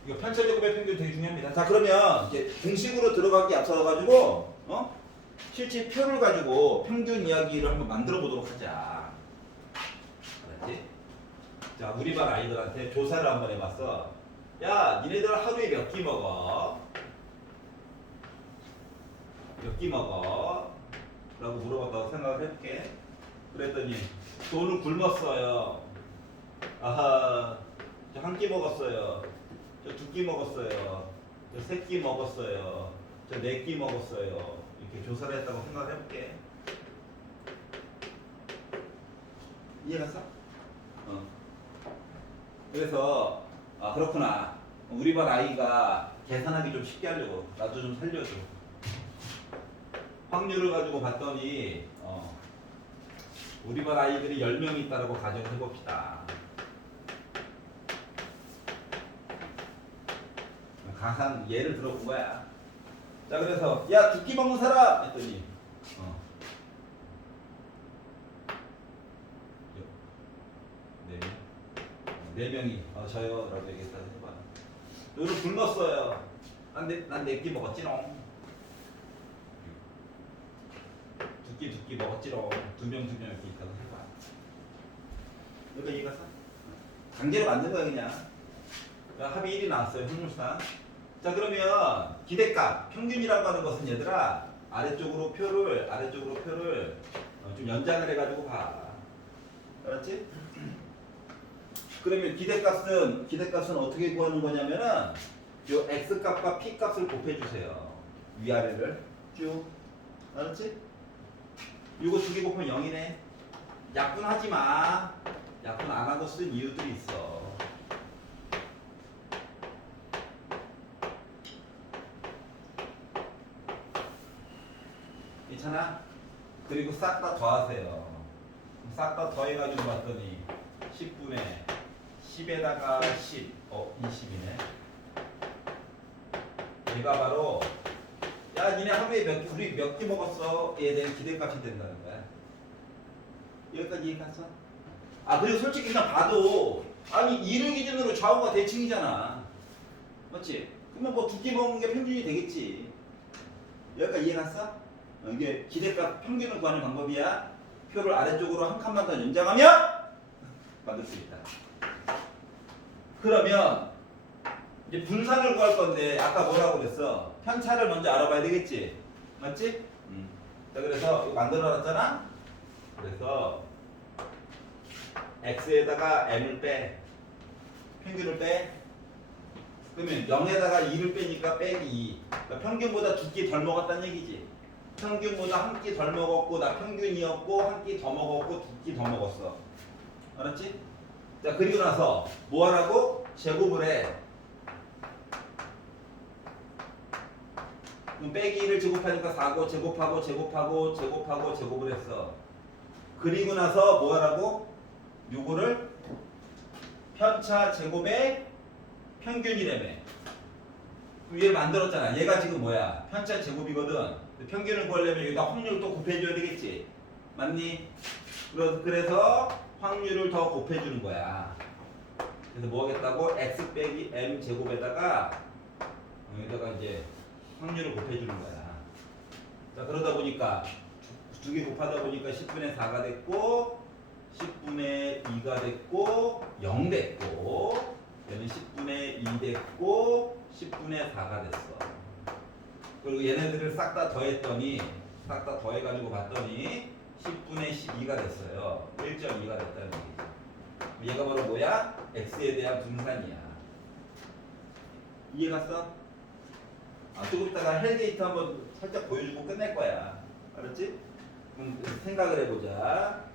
이거 편차 제곱의 평균 되게 중요합니다. 자, 그러면 이제 공식으로 들어가기 앞서 가지고 실제 표를 가지고 평균 이야기를 한번 만들어 보도록 하자. 알았지? 자, 우리 반 아이들한테 조사를 한번 해봤어. 야, 니네들 하루에 몇 끼 먹어? 몇 끼 먹어? 라고 물어봤다고 생각을 해볼게. 그랬더니 저는 굶었어요. 아하, 저 한 끼 먹었어요. 저 2끼 먹었어요. 저 3끼 먹었어요. 저 4끼 먹었어요. 이렇게 조사를 했다고 생각을 해볼게. 이해갔어? 그래서 그렇구나. 우리 반 아이가 계산하기 좀 쉽게 하려고 나도 좀 살려줘. 확률을 가지고 봤더니 우리 반 아이들이 10명 있다라고 가정을 해봅시다. 가상 예를 들어본 거야. 자 그래서 야 두끼 먹는 사람 했더니 네 명? 네 명이 저요라고 얘기했다 해봐. 너를 굶었어요. 난 네 끼 먹었지롱. 두 끼 먹었지롱. 두 명 이렇게 있다고 해봐. 그러니까 얘가 강제로 만든 거야 그냥. 그러니까 합이 1이 나왔어요 확률상. 자 그러면 기대값 평균이라고 하는 것은 얘들아 아래쪽으로 표를 좀 연장을 해가지고 봐. 알았지? 그러면 기대값은 어떻게 구하는 거냐면은 요 x 값과 p 값을 곱해주세요. 위아래를 쭉. 알았지? 요거 두 개 곱하면 0이네. 약분하지 마. 약분 안 하고 쓴 이유들이 있어. 괜찮아? 그리고 싹 다 더하세요. 싹 다 더해가지고 봤더니 10분의 10에다가 10, 20이네. 얘가 바로 야 니네 하루에 우리 몇 끼 먹었어? 얘에 대한 기대값이 된다는 거야. 여기까지 이해갔어? 그리고 솔직히 그냥 봐도 아니 1을 기준으로 좌우가 대칭이잖아. 맞지? 그러면 뭐 두 끼 먹는 게 평균이 되겠지. 여기까지 이해갔어? 이게 기대값 평균을 구하는 방법이야. 표를 아래쪽으로 한 칸만 더 연장하면 만들 수 있다. 그러면 이제 분산을 구할 건데 아까 뭐라고 그랬어? 편차를 먼저 알아봐야 되겠지? 맞지? 자 그래서 이거 만들어놨잖아? 그래서 x에다가 m을 빼 평균을 빼 그러면 0에다가 2를 빼니까 빼기 2 그러니까 평균보다 두 끼 덜 먹었다는 얘기지. 평균보다 한 끼 덜 먹었고 나 평균이었고 한 끼 더 먹었고 두 끼 더 먹었어. 알았지? 자 그리고 나서 뭐 하라고? 제곱을 해. 그럼 빼기 1을 제곱하니까 4고 제곱하고 제곱을 했어. 그리고 나서 뭐 하라고? 요거를 편차 제곱의 평균이라며. 그럼 얘를 만들었잖아. 얘가 지금 뭐야? 편차 제곱이거든. 평균을 구하려면 여기다 확률을 또 곱해줘야 되겠지. 맞니? 그래서 확률을 더 곱해주는 거야. 그래서 뭐 하겠다고? x 빼기 m 제곱에다가 여기다가 이제 확률을 곱해주는 거야. 자 그러다 보니까 두 개 곱하다 보니까 10분의 4가 됐고 10분의 2가 됐고 0 됐고 얘는 10분의 2 됐고 10분의 4가 됐어. 그리고 얘네들을 싹 다 더했더니 싹 다 더해가지고 봤더니 10분의 12가 됐어요. 1.2가 됐다는 얘기죠. 얘가 바로 뭐야? x에 대한 분산이야. 이해갔어? 조금 있다가 헬게이트 한번 살짝 보여주고 끝낼 거야. 알았지? 생각을 해보자.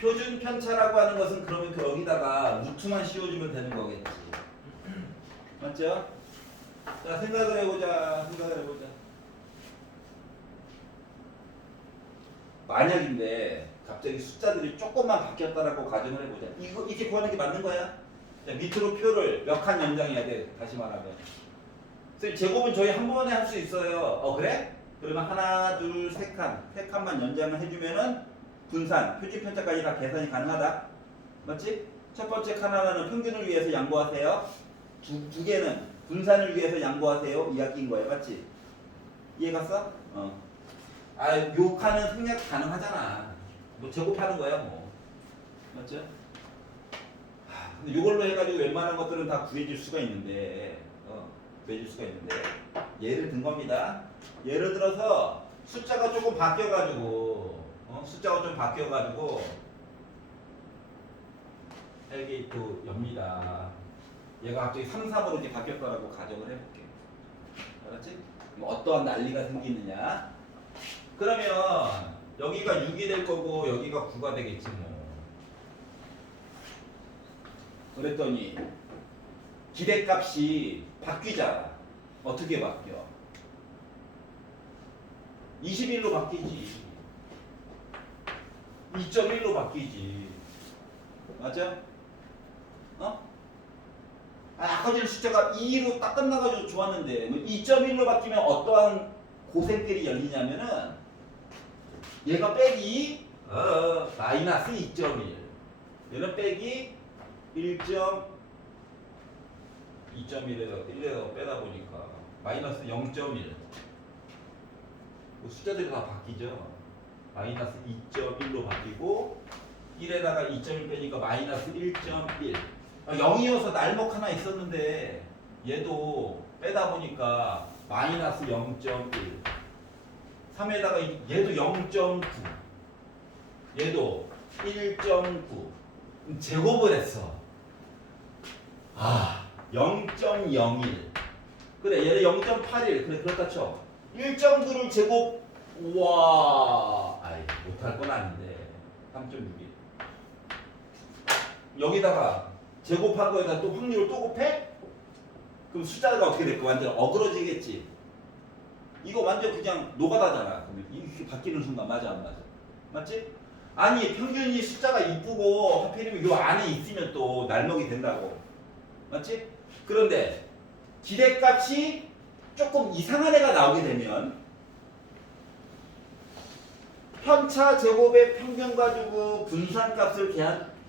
표준 편차라고 하는 것은 그러면 여기다가 루트만 씌워주면 되는 거겠지. 맞죠? 자, 생각을 해보자. 만약인데 갑자기 숫자들이 조금만 바뀌었다라고 가정을 해보자. 이렇게 구하는 게 맞는 거야? 자, 밑으로 표를 몇 칸 연장해야 돼? 다시 말하면. 선생님, 제곱은 저희 한 번에 할 수 있어요. 그래? 그러면 하나, 둘, 세 칸만 연장을 해주면은 분산, 표준 편차까지 다 계산이 가능하다. 맞지? 첫 번째 칸 하나는 평균을 위해서 양보하세요. 두 개는 분산을 위해서 양보하세요. 이야기인 거예요. 맞지? 이해갔어? 요 칸은 생략 가능하잖아. 뭐 제곱하는 거야, 뭐. 맞죠? 근데 요걸로 해가지고 웬만한 것들은 다 구해질 수가 있는데, 예를 든 겁니다. 예를 들어서 숫자가 조금 바뀌어가지고, 헬게이트 엽니다. 얘가 갑자기 3, 3으로 이렇게 바뀌었다라고 가정을 해볼게. 알았지? 그럼 어떠한 난리가 생기느냐? 그러면 여기가 6이 될 거고 여기가 9가 되겠지 뭐. 그랬더니 기대값이 바뀌잖아. 어떻게 바뀌어? 21로 바뀌지. 2.1로 바뀌지. 맞아? 아까 전에 숫자가 2로 딱 끝나가지고 좋았는데 2.1로 바뀌면 어떠한 고생들이 열리냐면은 얘가 빼기 마이너스 2.1 얘는 빼기 2.1에서 1에서 빼다 보니까 마이너스 0.1 숫자들이 다 바뀌죠. 마이너스 2.1로 바뀌고 1에다가 2.1 빼니까 마이너스 1.1 0이어서 날목 하나 있었는데 얘도 빼다 보니까 마이너스 0.1 3에다가 얘도 0.9 얘도 1.9 제곱을 했어. 0.01 그래 얘는 0.81 그래 그렇다 쳐 1.9를 제곱 우와 아이 못할 건 아닌데 3.6이 여기다가 제곱한 거에다 또 확률을 또 곱해? 그럼 숫자가 어떻게 될까? 완전 어그러지겠지. 이거 완전 그냥 노가다잖아. 그러면 이렇게 바뀌는 순간 맞아 안 맞아? 맞지? 아니 평균이 숫자가 이쁘고 하필이면 요 안에 있으면 또 날먹이 된다고. 맞지? 그런데 기대값이 조금 이상한 애가 나오게 되면 편차 제곱의 평균 가지고 분산값을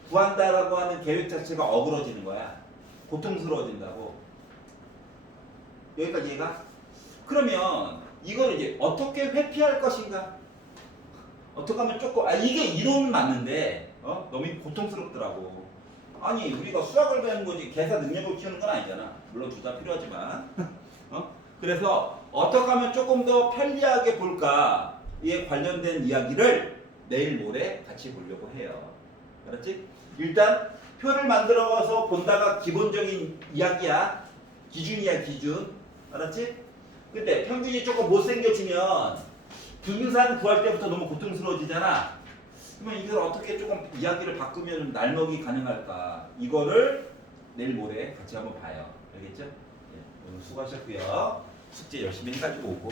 구한다라고 하는 계획 자체가 어그러지는 거야. 고통스러워진다고. 여기까지 이해가? 그러면 이거를 이제 어떻게 회피할 것인가? 어떻게 하면 조금 이게 이론은 맞는데 너무 고통스럽더라고. 아니 우리가 수학을 배우는 거지 계산 능력을 키우는 건 아니잖아. 물론 둘 다 필요하지만 그래서 어떻게 하면 조금 더 편리하게 볼까 이에 관련된 이야기를 내일 모레 같이 보려고 해요. 알았지? 일단 표를 만들어서 본다가 기본적인 이야기야. 기준이야 기준. 알았지? 근데 평균이 조금 못생겨지면 분산 구할 때부터 너무 고통스러워지잖아. 그러면 이걸 어떻게 조금 이야기를 바꾸면 날먹이 가능할까? 이거를 내일 모레 같이 한번 봐요. 알겠죠? 네, 오늘 수고하셨고요. 숙제 열심히 해가지고 오고.